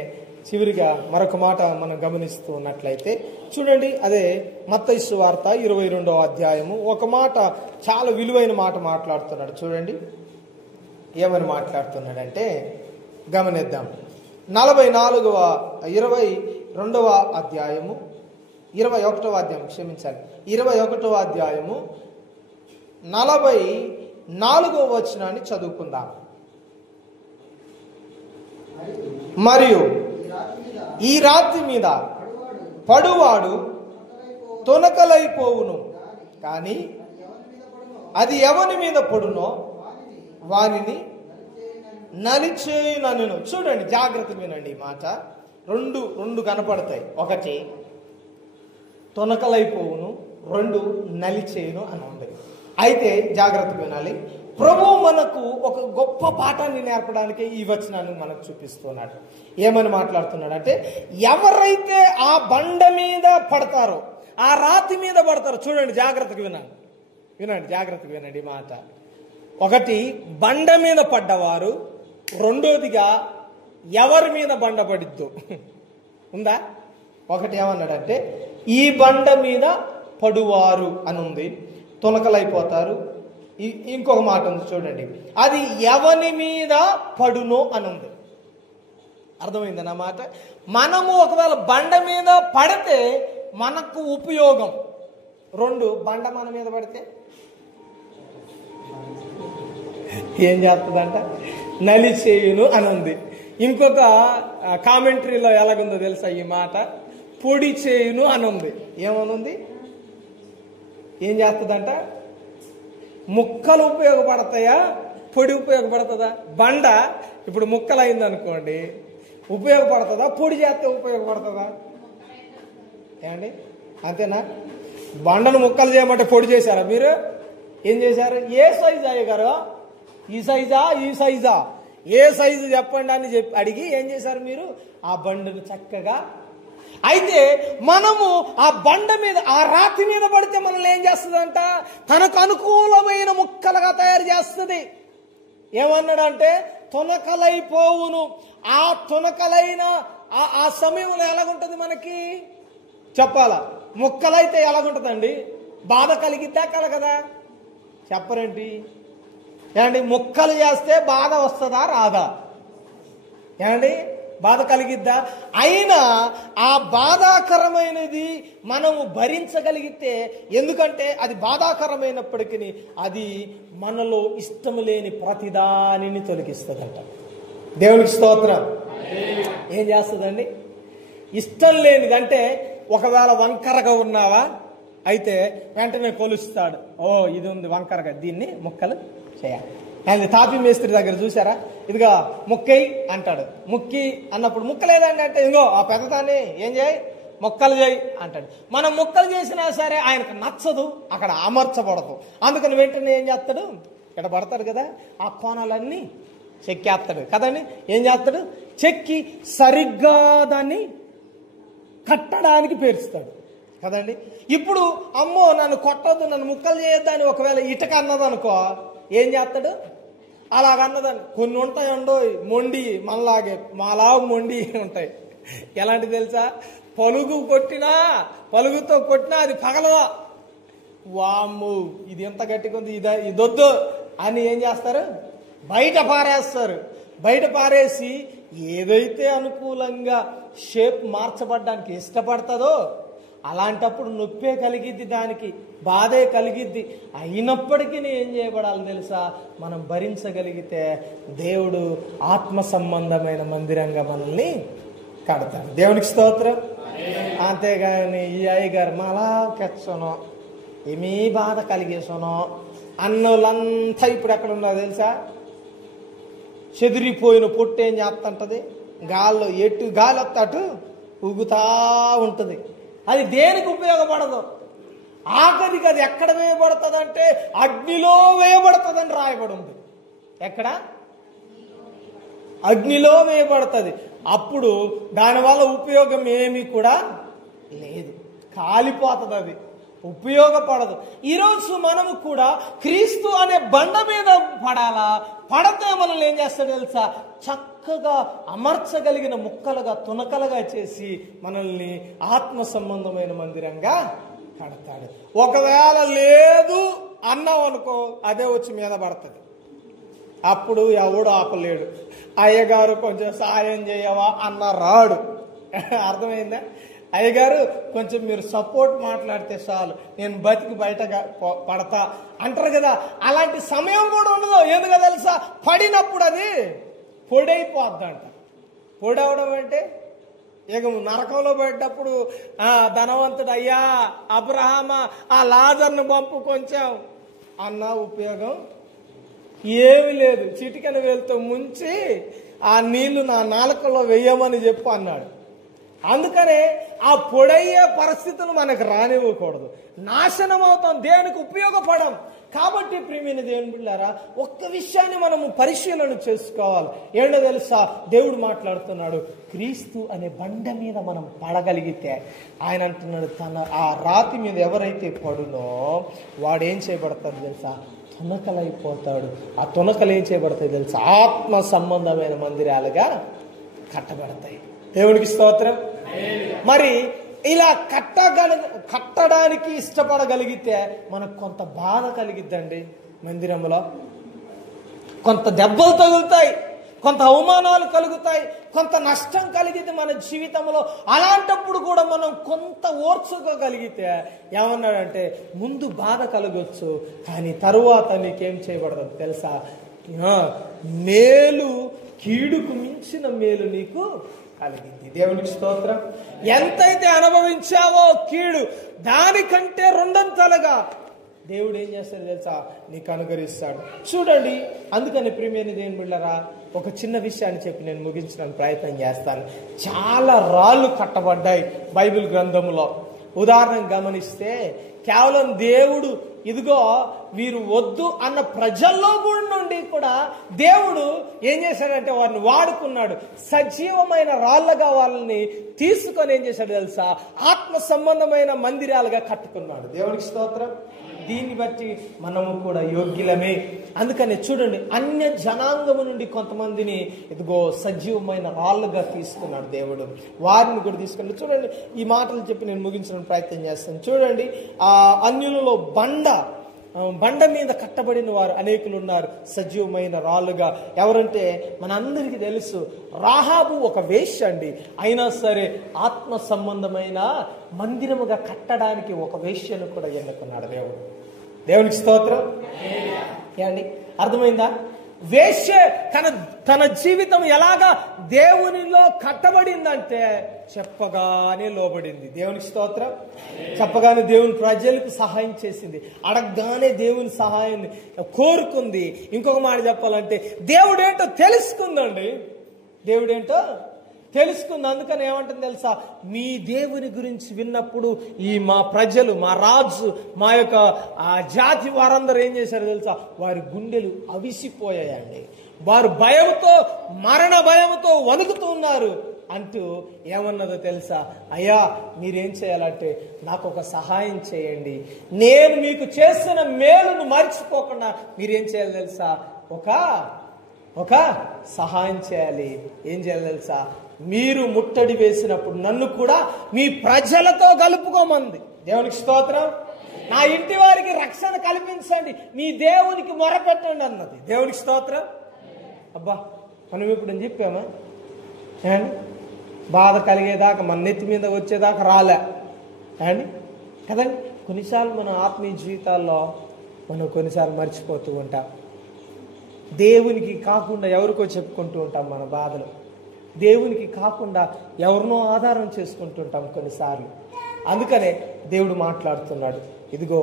చివరిగా మరొక మాట మనం గమనిస్తూ ఉన్నట్లయితే చూడండి, అదే మత్తయి సువార్త 22వ అధ్యాయము ఒక మాట, చాలా విలువైన మాట మాట్లాడుతున్నాడు. చూడండి ఏమని మాట్లాడుతున్నాడంటే గమనిద్దాం. 22వ అధ్యాయము 21వ అధ్యాయం, క్షమించాలి, 21వ అధ్యాయము 44వ వచనాన్ని చదువుకుందాం. మరియు ఈ రాత్రి మీద పడువాడు తొనకలైపోవును, కానీ అది ఎవని మీద పడునో వానిని నలిచేయునను. చూడండి, జాగ్రత్త వినండి ఈ మాట. రెండు కనపడతాయి. ఒకటి తొనకలైపోవును, 2 నలిచేయును అని ఉంది. అయితే జాగ్రత్త వినాలి. ప్రభువు మనకు ఒక గొప్ప పాఠాన్ని నేర్పడానికి ఈ వచనాన్ని మనకు చూపిస్తున్నాడు. ఏమని మాట్లాడుతున్నాడు అంటే, ఎవరైతే ఆ బండ మీద పడతారో, ఆ రాతి మీద పడతారో, చూడండి జాగ్రత్తగా వినండి జాగ్రత్తగా వినండి ఈ మాట. ఒకటి బండ మీద పడ్డవారు, రెండోదిగా ఎవరి మీద బండ పడిద్దో ఉందా. ఒకటి ఏమన్నాడంటే ఈ బండ మీద పడువారు అని ఉంది, తొనకలైపోతారు. ఇంకొక మాట ఉంది చూడండి, అది ఎవని మీద పడునో అని ఉంది. అర్థమైంది నా మాట. మనము ఒకవేళ బండ మీద పడితే మనకు ఉపయోగం. 2 బండ మన మీద పడితే ఏం చేస్తుందంట? నలిచేయును అని ఉంది. ఇంకొక కామెంటరీలో ఎలాగుందో తెలుసా ఈ మాట? పొడి చేయును అని ఉంది. ఏమనుంది? ఏం చేస్తుందంట? ముక్కలు ఉపయోగపడతాయా, పొడి ఉపయోగపడుతుందా? బండ ఇప్పుడు ముక్కలు అయింది అనుకోండి, ఉపయోగపడుతుందా? పొడి చేస్తే ఉపయోగపడుతుందా? ఏమండి, అంతేనా? బండను ముక్కలు చేయమంటే పొడి చేశారా మీరు? ఏం చేశారు? ఏ సైజు అయ్యగారు? ఈ సైజా, ఈ సైజా? ఏ సైజు చెప్పండి అని అడిగి ఏం చేశారు మీరు? ఆ బండను చక్కగా. అయితే మనము ఆ బండ మీద, ఆ రాతి మీద పడితే మనల్ని ఏం చేస్తుందంట? తనకు అనుకూలమైన ముక్కలుగా తయారు చేస్తుంది. ఏమన్నాడంటే తునకలైపోవును. ఆ తునకలైన ఆ సమయంలో ఎలాగుంటుంది మనకి చెప్పాలా? ముక్కలైతే ఎలాగుంటుందండి? బాధ కలిగిద్దా కలగదా? చెప్పరేంటి? ఏమండి, ముక్కలు చేస్తే బాధ వస్తుందా రాదా? ఏమండి, బాధ కలిగిద్దా? అయినా ఆ బాధాకరమైనది మనము భరించగలిగితే, ఎందుకంటే అది బాధాకరమైనప్పటికీ అది మనలో ఇష్టం లేని ప్రతిదానిని తొలగిస్తుందంట. దేవునికి స్తోత్రం. ఏం చేస్తుందండి? ఇష్టం లేనిదంటే, ఒకవేళ వంకరగా ఉన్నావా అయితే వెంటనే కొలుస్తాడు. ఓ ఇది ఉంది వంకరగా, దీన్ని ముక్కలు చేయాలి. ఆయన తాపి మేస్త్రి దగ్గర చూసారా? ఇదిగా ముక్కై అంటాడు. ముక్కి అన్నప్పుడు ముక్కలేదండి అంటే, ఇంకో ఆ పెద్దదాన్ని ఏం చేయి, ముక్కలు చేయి అంటాడు. మనం ముక్కలు చేసినా సరే ఆయనకు నచ్చదు, అక్కడ అమర్చబడదు. అందుకని వెంటనే ఏం చేస్తాడు? ఇక్కడ పడతాడు కదా, ఆ కోణాలన్నీ చెక్కేస్తాడు కదండి. ఏం చేస్తాడు? చెక్కి సరిగ్గా దాన్ని కట్టడానికి పేరుస్తాడు కదండి. ఇప్పుడు అమ్మో నన్ను కొట్టద్దు, నన్ను ముక్కలు చేయొద్దని ఒకవేళ ఇటక అన్నదనుకో, ఏం చేస్తాడు? అలాగన్నదాన్ని. కొన్ని ఉంటాయండో మొండి, మనలాగే మాలాగు మొండి ఉంటాయి. ఎలాంటి తెలుసా? పలుగుతో కొట్టినా అది పగలదా. వామ్ము ఇది ఎంత గట్టిగా ఉంది, ఇదొద్దు అని ఏం చేస్తారు? బయట పారేస్తారు. బయట పారేసి ఏదైతే అనుకూలంగా షేప్ మార్చబడ్డానికి ఇష్టపడుతుందో అలాంటప్పుడు నొప్పే కలిగిద్ది, దానికి బాధే కలిగిద్ది. అయినప్పటికీ ఏం చేయబడాలి తెలుసా? మనం భరించగలిగితే దేవుడు ఆత్మ సంబంధమైన మందిరంగా మనల్ని కడతాడు. దేవునికి స్తోత్రం. అంతేగాని ఈ అయ్యగారు మళ్ళా కెచ్చనో ఏమీ బాధ కలిగేసానో అన్నోళ్ళంతా ఇప్పుడు ఎక్కడ ఉన్నారు తెలుసా? చెదిరిపోయిన పొట్టు ఏం చేస్తుంటది? గాల్లో ఎటు గాలి వస్తాటు ఊగుతా ఉంటుంది. అది దేనికి ఉపయోగపడదు. ఆఖరికి అది ఎక్కడ వేయబడుతుంది అంటే అగ్నిలో వేయబడుతుందని రాయబడి ఉంది. ఎక్కడ? అగ్నిలో వేయబడుతుంది. అప్పుడు దానివల్ల ఉపయోగం ఏమీ కూడా లేదు, కాలిపోతుంది, అది ఉపయోగపడదు. ఈరోజు మనము కూడా క్రీస్తు అనే బండ మీద పడాలా? పడితే మనల్ని ఏం చేస్తాడు తెలుసా? చక్కగా అమర్చగలిగిన ముక్కలుగా తునకలుగా చేసి మనల్ని ఆత్మ సంబంధమైన మందిరంగా కడతాడు. ఒకవేళ లేదు అన్నాం అనుకో, అదే వచ్చి మీద పడుతుంది. అప్పుడు ఎవడు ఆపలేడు. అయ్యగారు కొంచెం సాయం చేయవా అన్న రాడు. అర్థమైందా? అయ్యగారు కొంచెం మీరు సపోర్ట్ మాట్లాడితే చాలు, నేను బతికి బయటగా పడతా అంటారు కదా. అలాంటి సమయం కూడా ఉండదు. ఎందుకు తెలుసా? పడినప్పుడు అది పొడైపోద్దంట. పొడవడం అంటే ఇక నరకంలో పడ్డప్పుడు ధనవంతుడు అయ్యా అబ్రహామా ఆ లాజర్ను పంపు కొంచెం అన్న ఉపయోగం ఏమి లేదు. చిటికెన వేలుతో ముంచి ఆ నీళ్లు నా నాలుకలో వెయ్యమని చెప్పు అన్నాడు. అందుకనే ఆ పొడయ్యే పరిస్థితులు మనకు రానివ్వకూడదు. నాశనం అవుతాం, దేనికి ఉపయోగపడం. కాబట్టి ప్రియమైన దేవుని బిడ్డలారా, ఒక్క విషయాన్ని మనము పరిశీలన చేసుకోవాలి. ఏంటో తెలుసా? దేవుడు మాట్లాడుతున్నాడు, క్రీస్తు అనే బండ మీద మనం పడగలిగితే ఆయన అంటున్నాడు, ఆ రాతి మీద ఎవరైతే పడునో వాడు ఏం చేయబడతాడు తెలుసా? తునకలైపోతాడు. ఆ తునకలు ఏం చేయబడతాయి తెలుసా? ఆత్మ సంబంధమైన మందిరాలుగా కట్టబడతాయి. దేవునికి స్తోత్రం. మరి ఇలా కట్టడానికి ఇష్టపడగలిగితే మనకు కొంత బాధ కలిగిద్దండి. మందిరంలో కొంత దెబ్బలు తగులుతాయి, కొంత అవమానాలు కలుగుతాయి, కొంత నష్టం కలిగితే మన జీవితంలో. అలాంటప్పుడు కూడా మనం కొంత ఓర్చుకోగలిగితే ఏమన్నాడంటే, ముందు బాధ కలగొచ్చు కానీ తరువాత నీకేం చేయబడదు తెలుసా? మేలు, కీడుకు మించిన మేలు నీకు కలిగింది. దేవునికి స్తోత్రం. ఎంతైతే అనుభవించావో కీడు, దానికంటే రెండంతలుగా దేవుడు ఏం చేస్తాడు తెలుసా? నీకు అనుగ్రహిస్తాడు. చూడండి, అందుకని ప్రియమైన దేవుని బిడ్డలారా, ఒక చిన్న విషయాన్ని చెప్పి నేను ముగించడానికి ప్రయత్నం చేస్తాను. చాలా రాళ్ళు కట్టబడ్డాయి బైబిల్ గ్రంథంలో. ఉదాహరణ గమనిస్తే కేవలం దేవుడు ఇదిగో వీరు వద్దు అన్న ప్రజల్లో కూడా నుండి కూడా దేవుడు ఏం చేశాడంటే వారిని వాడుకున్నాడు. సజీవమైన రాళ్ళగా వాళ్ళని తీసుకొని ఏం చేశాడు తెలుసా, ఆత్మ సంబంధమైన మందిరాలుగా కట్టుకున్నాడు. దేవునికి స్తోత్రం. దీన్ని బట్టి మనము కూడా యోగ్యులమే. అందుకని చూడండి, అన్య జనాంగము నుండి కొంతమందిని ఇదిగో సజీవమైన రాళ్ళుగా తీసుకున్నాడు దేవుడు. వారిని కూడా తీసుకున్నాడు. చూడండి, ఈ మాటలు చెప్పి నేను ముగించడానికి ప్రయత్నం చేస్తాను. చూడండి, ఆ అన్యులలో బండ మీద కట్టబడిన వారు అనేకులు ఉన్నారు సజీవమైన రాళ్ళుగా. ఎవరంటే మనందరికీ తెలుసు, రాహాబు ఒక వేశ్య అండి. అయినా సరే ఆత్మ సంబంధమైన మందిరముగా కట్టడానికి ఒక వేశ్యను కూడా ఎన్నుకున్నాడు దేవుడు. దేవునికి స్తోత్రం. ఏమండి, అర్థమైందా? వేశ్య తన జీవితం ఎలాగా దేవునిలో కట్టబడిందంటే చెప్పగానే లోబడింది. దేవునికి స్తోత్రం. చెప్పగానే దేవుని ప్రజలకు సహాయం చేసింది. అడగగానే దేవుని సహాయాన్ని కోరుకుంది. ఇంకొక మాట చెప్పాలంటే దేవుడేంటో తెలుసుకుందండి. దేవుడేంటో తెలుసుకుంది. అందుకని ఏమంటుంది తెలుసా, మీ దేవుని గురించి విన్నప్పుడు ఈ మా ప్రజలు, మా రాజు, మా యొక్క ఆ జాతి వారందరూ ఏం చేశారు తెలుసా, వారి గుండెలు అవిసిపోయాయండి. వారు భయంతో, మరణ భయంతో వణుకుతున్నారు అంటూ ఏమన్నదో తెలుసా, అయ్యా మీరేం చేయాలంటే నాకు ఒక సహాయం చేయండి. నేను మీకు చేసిన మేలును మర్చిపోకుండా మీరేం చేయాలి తెలుసా, ఒక సహాయం చేయాలి. ఏం చేయాలి తెలుసా, మీరు ముట్టడి వేసినప్పుడు నన్ను కూడా మీ ప్రజలతో కలుపుకోమంది. దేవునికి స్తోత్రం. నా ఇంటి వారికి రక్షణ కల్పించండి, మీ దేవునికి మొరపెట్టండి అన్నది. దేవునికి స్తోత్రం. అబ్బా, మనం ఇప్పుడు చెప్పామా? అండి, బాధ కలిగేదాకా మన నెత్తి మీద వచ్చేదాకా రాలే అండి కదండి. కొన్నిసార్లు మన ఆత్మీయ జీవితాల్లో మనం కొన్నిసార్లు మర్చిపోతూ ఉంటాం. దేవునికి కాకుండా ఎవరికో చెప్పుకుంటూ ఉంటాం మన బాధలు. దేవునికి కాకుండా ఎవరినో ఆధారం చేసుకుంటుంటాం కొన్నిసార్లు. అందుకనే దేవుడు మాట్లాడుతున్నాడు, ఇదిగో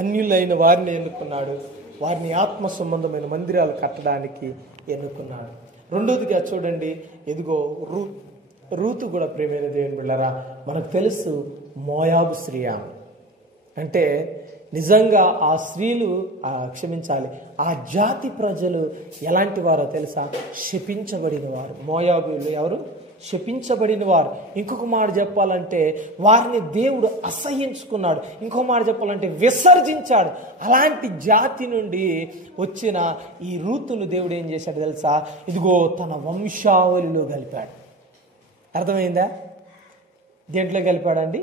అన్యులైన వారిని ఎన్నుకున్నాడు, వారిని ఆత్మ సంబంధమైన మందిరాలు కట్టడానికి ఎన్నుకున్నాడు. రెండోదిగా చూడండి, ఇదిగో రూతు కూడా ప్రేమైన దేవుని బిడ్డలారా, మనకు తెలుసు మోయాబు స్త్రీ అంటే నిజంగా ఆ స్త్రీలు క్షమించాలి, ఆ జాతి ప్రజలు ఎలాంటి వారో తెలుసా, శపించబడిన వారు. మోయాబులు ఎవరు? శపించబడిన వారు. ఇంకొక మాట చెప్పాలంటే వారిని దేవుడు అసహ్యించుకున్నాడు. ఇంకొక మాట చెప్పాలంటే విసర్జించాడు. అలాంటి జాతి నుండి వచ్చిన ఈ రూతును దేవుడు ఏం చేశాడు తెలుసా, ఇదిగో తన వంశావళిలో కలిపాడు. అర్థమైందా? దేంట్లో కలిపాడండి?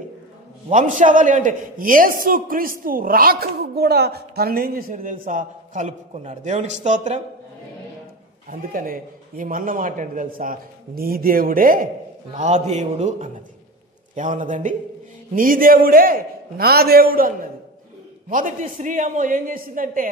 వంశావళి. అంటే యేసు క్రీస్తు రాకకు కూడా తనని ఏం చేశాడు తెలుసా, కలుపుకున్నాడు. దేవునికి స్తోత్రం. అందుకనే ఏమన్న మాట ఏంటి తెలుసా, నీ దేవుడే నా దేవుడు అన్నది. ఏమన్నదండి? నీ దేవుడే నా దేవుడు అన్నది. మొదటి స్త్రీ ఏమో ఏం చేసిందంటే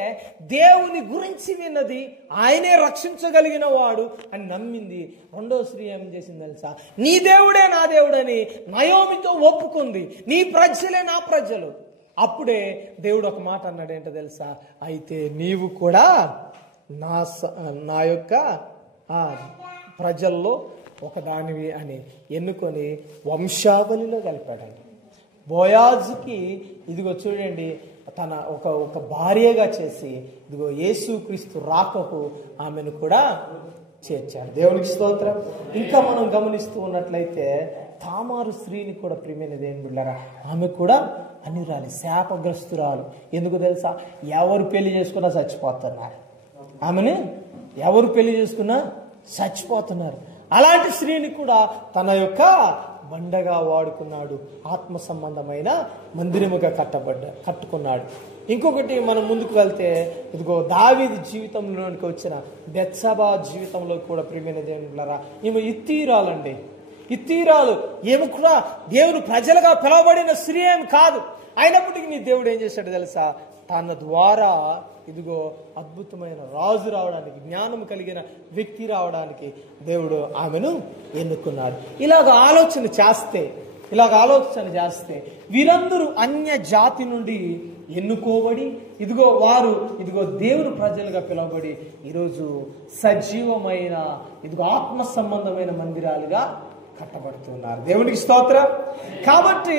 దేవుని గురించి విన్నది, ఆయనే రక్షించగలిగిన వాడు అని నమ్మింది. రెండో స్త్రీ ఏం చేసింది తెలుసా, నీ దేవుడే నా దేవుడని నయోమితో ఒప్పుకుంది. నీ ప్రజలే నా ప్రజలు. అప్పుడే దేవుడు ఒక మాట అన్నాడు, ఏంటో తెలుసా, అయితే నీవు కూడా నా యొక్క ప్రజల్లో ఒకదానివి అని ఎన్నుకొని వంశావళిలో కలిపాడండి. బోయాజుకి ఇదిగో చూడండి, తన ఒక భార్యగా చేసి ఇదిగో యేసుక్రీస్తు రాకకు ఆమెను కూడా చేర్చాడు. దేవునికి స్తోత్రం. ఇంకా మనం గమనిస్తూ ఉన్నట్లయితే తామారు స్త్రీని కూడా ప్రియమైన దేవుని బిడ్డలారా, ఆమె కూడా అన్యురాలి, శాపగ్రస్తురాలు. ఎందుకు తెలుసా, ఎవరు పెళ్లి చేసుకున్నా చచ్చిపోతున్నారు. ఆమెను ఎవరు పెళ్లి చేసుకున్నా చచ్చిపోతున్నారు. అలాంటి స్త్రీని కూడా తన యొక్క బండగా వాడుకున్నాడు. ఆత్మ సంబంధమైన మందిరముగా కట్టుకున్నాడు. ఇంకొకటి మనం ముందుకు వెళ్తే ఇదిగో దావీదు జీవితంలోనికి వచ్చిన బెత్షెబా జీవితంలో కూడా ప్రియమైన దేవునిలారా, ఈమె ఇత్తీరాలండి. ఇత్తీరాలు ఈమె కూడా దేవుని ప్రజలుగా పిలువబడిన స్త్రీ ఏమి కాదు. అయినప్పటికీ నీ దేవుడు ఏం చేశాడు తెలుసా, తన ద్వారా ఇదిగో అద్భుతమైన రాజు రావడానికి, జ్ఞానం కలిగిన వ్యక్తి రావడానికి దేవుడు ఆమెను ఎన్నుకున్నాడు. ఇలాగ ఆలోచన చేస్తే వీరందరూ అన్య జాతి నుండి ఎన్నుకోబడి ఇదిగో దేవుని ప్రజలుగా పిలువబడి ఈరోజు సజీవమైన ఇదిగో ఆత్మ సంబంధమైన మందిరాలుగా కట్టబడుతున్నారు. దేవునికి స్తోత్రం. కాబట్టి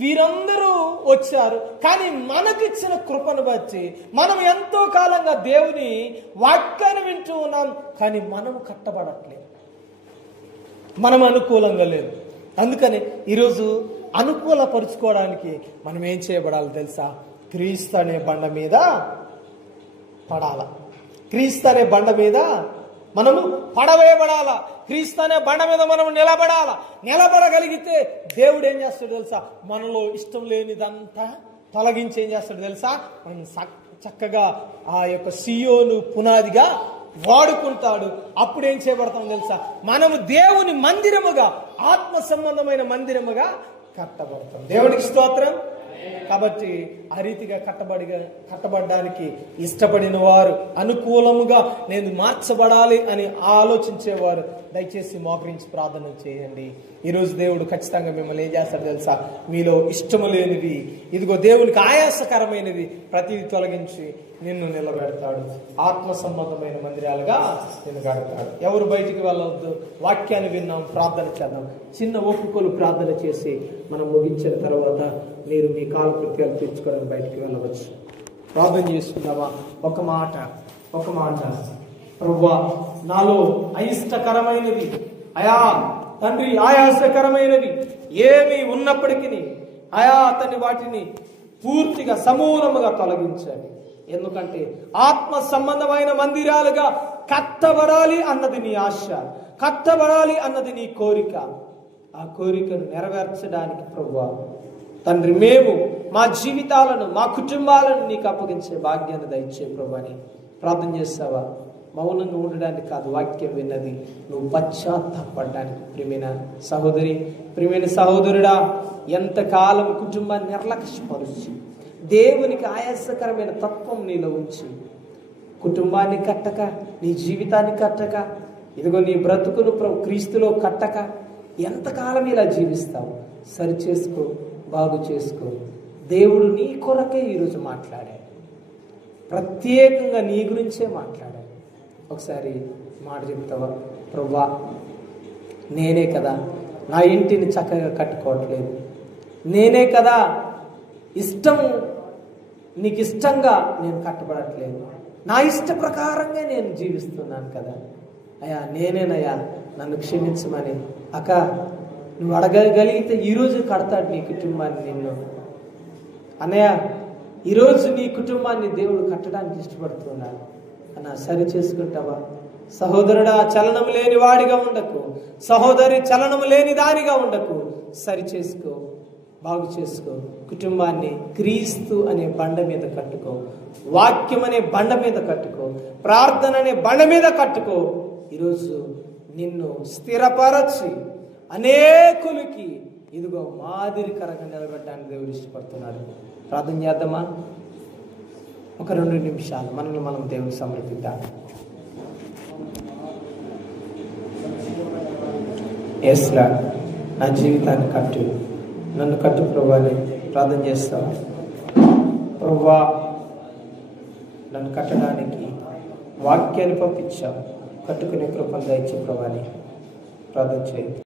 వీరందరూ వచ్చారు. కానీ మనకిచ్చిన కృపను బట్టి మనం ఎంతో కాలంగా దేవుని వాక్యాన్ని వింటూ ఉన్నాం. కానీ మనము కట్టబడట్లేదు, మనం అనుకూలంగా లేదు. అందుకని ఈరోజు అనుకూలపరుచుకోవడానికి మనం ఏం చేయబడాలి తెలుసా? క్రీస్తు అనే బండ మీద పడాల. క్రీస్తు అనే బండ మీద మనము పడవేయబడాలా. క్రీస్తు అనే బండ మీద మనము నిలబడాలా. నిలబడగలిగితే దేవుడు ఏం చేస్తాడు తెలుసా? మనలో ఇష్టం లేనిదంతా తొలగించి ఏం చేస్తాడు తెలుసా? మనం చక్కగా ఆ యొక్క సియోను పునాదిగా వాడుకుంటాడు. అప్పుడు ఏం చేయబడతాం తెలుసా? మనము దేవుని మందిరముగా, ఆత్మ సంబంధమైన మందిరముగా కట్టబడతాం. దేవునికి స్తోత్రం. కాబట్టి ఆ రీతిగా కట్టబడడానికి ఇష్టపడిన వారు, అనుకూలముగా నేను మార్చబడాలి అని ఆలోచించేవారు దయచేసి మోకరించి ప్రార్థన చేయండి. ఈరోజు దేవుడు ఖచ్చితంగా మిమ్మల్ని ఏం చేస్తాడు తెలుసా? మీలో ఇష్టము లేనిది, ఇదిగో దేవునికి ఆయాసకరమైనది ప్రతిదీ తొలగించి నిన్ను నిలబెడతాడు. ఆత్మ సంబంధమైన మందిరాలుగా నిన్ను కడతాడు. ఎవరు బయటికి వెళ్ళవద్దు. వాక్యాన్ని విన్నాం, ప్రార్థన చేద్దాం. చిన్న ఒప్పుకోలు ప్రార్థన చేసి మనం ముగించిన తర్వాత మీరు మీ కాల కృత్యాలు తీర్చుకోవడానికి బయటికి వెళ్ళవచ్చు. ప్రార్థన చేసుకుందామా? ఒక మాట ప్రభువా, నాలో అయిష్టకరమైనవి, అయా తండ్రి ఆయాసకరమైనవి ఏమి ఉన్నప్పటికీ అయా తండ్రి వాటిని పూర్తిగా సమూలముగా తొలగించండి. ఎందుకంటే ఆత్మ సంబంధమైన మందిరాలుగా కట్టబడాలి అన్నది నీ ఆశ, కట్టబడాలి అన్నది నీ కోరిక. ఆ కోరికను నెరవేర్చడానికి ప్రభువా తండ్రి మేము మా జీవితాలను, మా కుటుంబాలను నీకు అప్పగించే భాగ్యాన్ని దయచే ప్రభు అని ప్రార్థన చేస్తావా? మౌనంగా ఉండడానికి కాదు, వాక్యం విన్నది నువ్వు పశ్చాత్తాపడడానికి. ప్రియమైన సహోదరి, ప్రియమైన సహోదరుడా, ఎంతకాలం కుటుంబాన్ని నిర్లక్ష్యపరుచి దేవునికి ఆయాసకరమైన తత్వం నీలో ఉంచి కుటుంబాన్ని కట్టక, నీ జీవితాన్ని కట్టక, ఇదిగో నీ బ్రతుకును క్రీస్తులో కట్టక ఎంతకాలం ఇలా జీవిస్తావు? సరి చేసుకో, బాగు చేసుకో. దేవుడు నీ కొరకే ఈరోజు మాట్లాడాడు, ప్రత్యేకంగా నీ గురించే మాట్లాడాడు. ఒకసారి మాట చెప్తావా? ప్రభువా, నేనే కదా నా ఇంటిని చక్కగా కట్టుకోవట్లేదు, నేనే కదా నీకు ఇష్టంగా నేను కట్టబడట్లేదు, నా ఇష్ట ప్రకారంగా నేను జీవిస్తున్నాను కదా అయ్యా, నేనేనయ్యా, నన్ను క్షమించమని అక్క నువ్వు అడగగలిగితే ఈరోజు కడతాడు నీ కుటుంబాన్ని. నిన్ను అన్నయ్య, ఈరోజు నీ కుటుంబాన్ని దేవుడు కట్టడానికి ఇష్టపడుతున్నాడు అన్న, సరి చేసుకుంటావా? సహోదరుడా, చలనం లేని వాడిగా ఉండకు. సహోదరి, చలనం లేని దానిగా ఉండకు. సరి చేసుకో, బాగు చేసుకో. కుటుంబాన్ని క్రీస్తు అనే బండ మీద కట్టుకో, వాక్యం అనే బండ మీద కట్టుకో, ప్రార్థన అనే బండ మీద కట్టుకో. ఈరోజు నిన్ను స్థిరపరచి అనేకులకి ఇదిగో మాదిరికరంగా నిలబెట్టడానికి దేవుడు ఇష్టపడుతున్నాడు. ప్రార్థన చేద్దామా? ఒక 2 నిమిషాలు మనల్ని మనం దేవుడికి సమర్పిద్దాం. ఎస్లా నా జీవితాన్ని కట్టు, నన్ను కట్టు ప్రభువా అని ప్రార్థన చేస్తావా? ప్రభువా, నన్ను కట్టడానికి వాక్యాన్ని పంపించావు, కట్టుకునే కృపను దయచే ప్రభువా అని ప్రార్థన చేయి.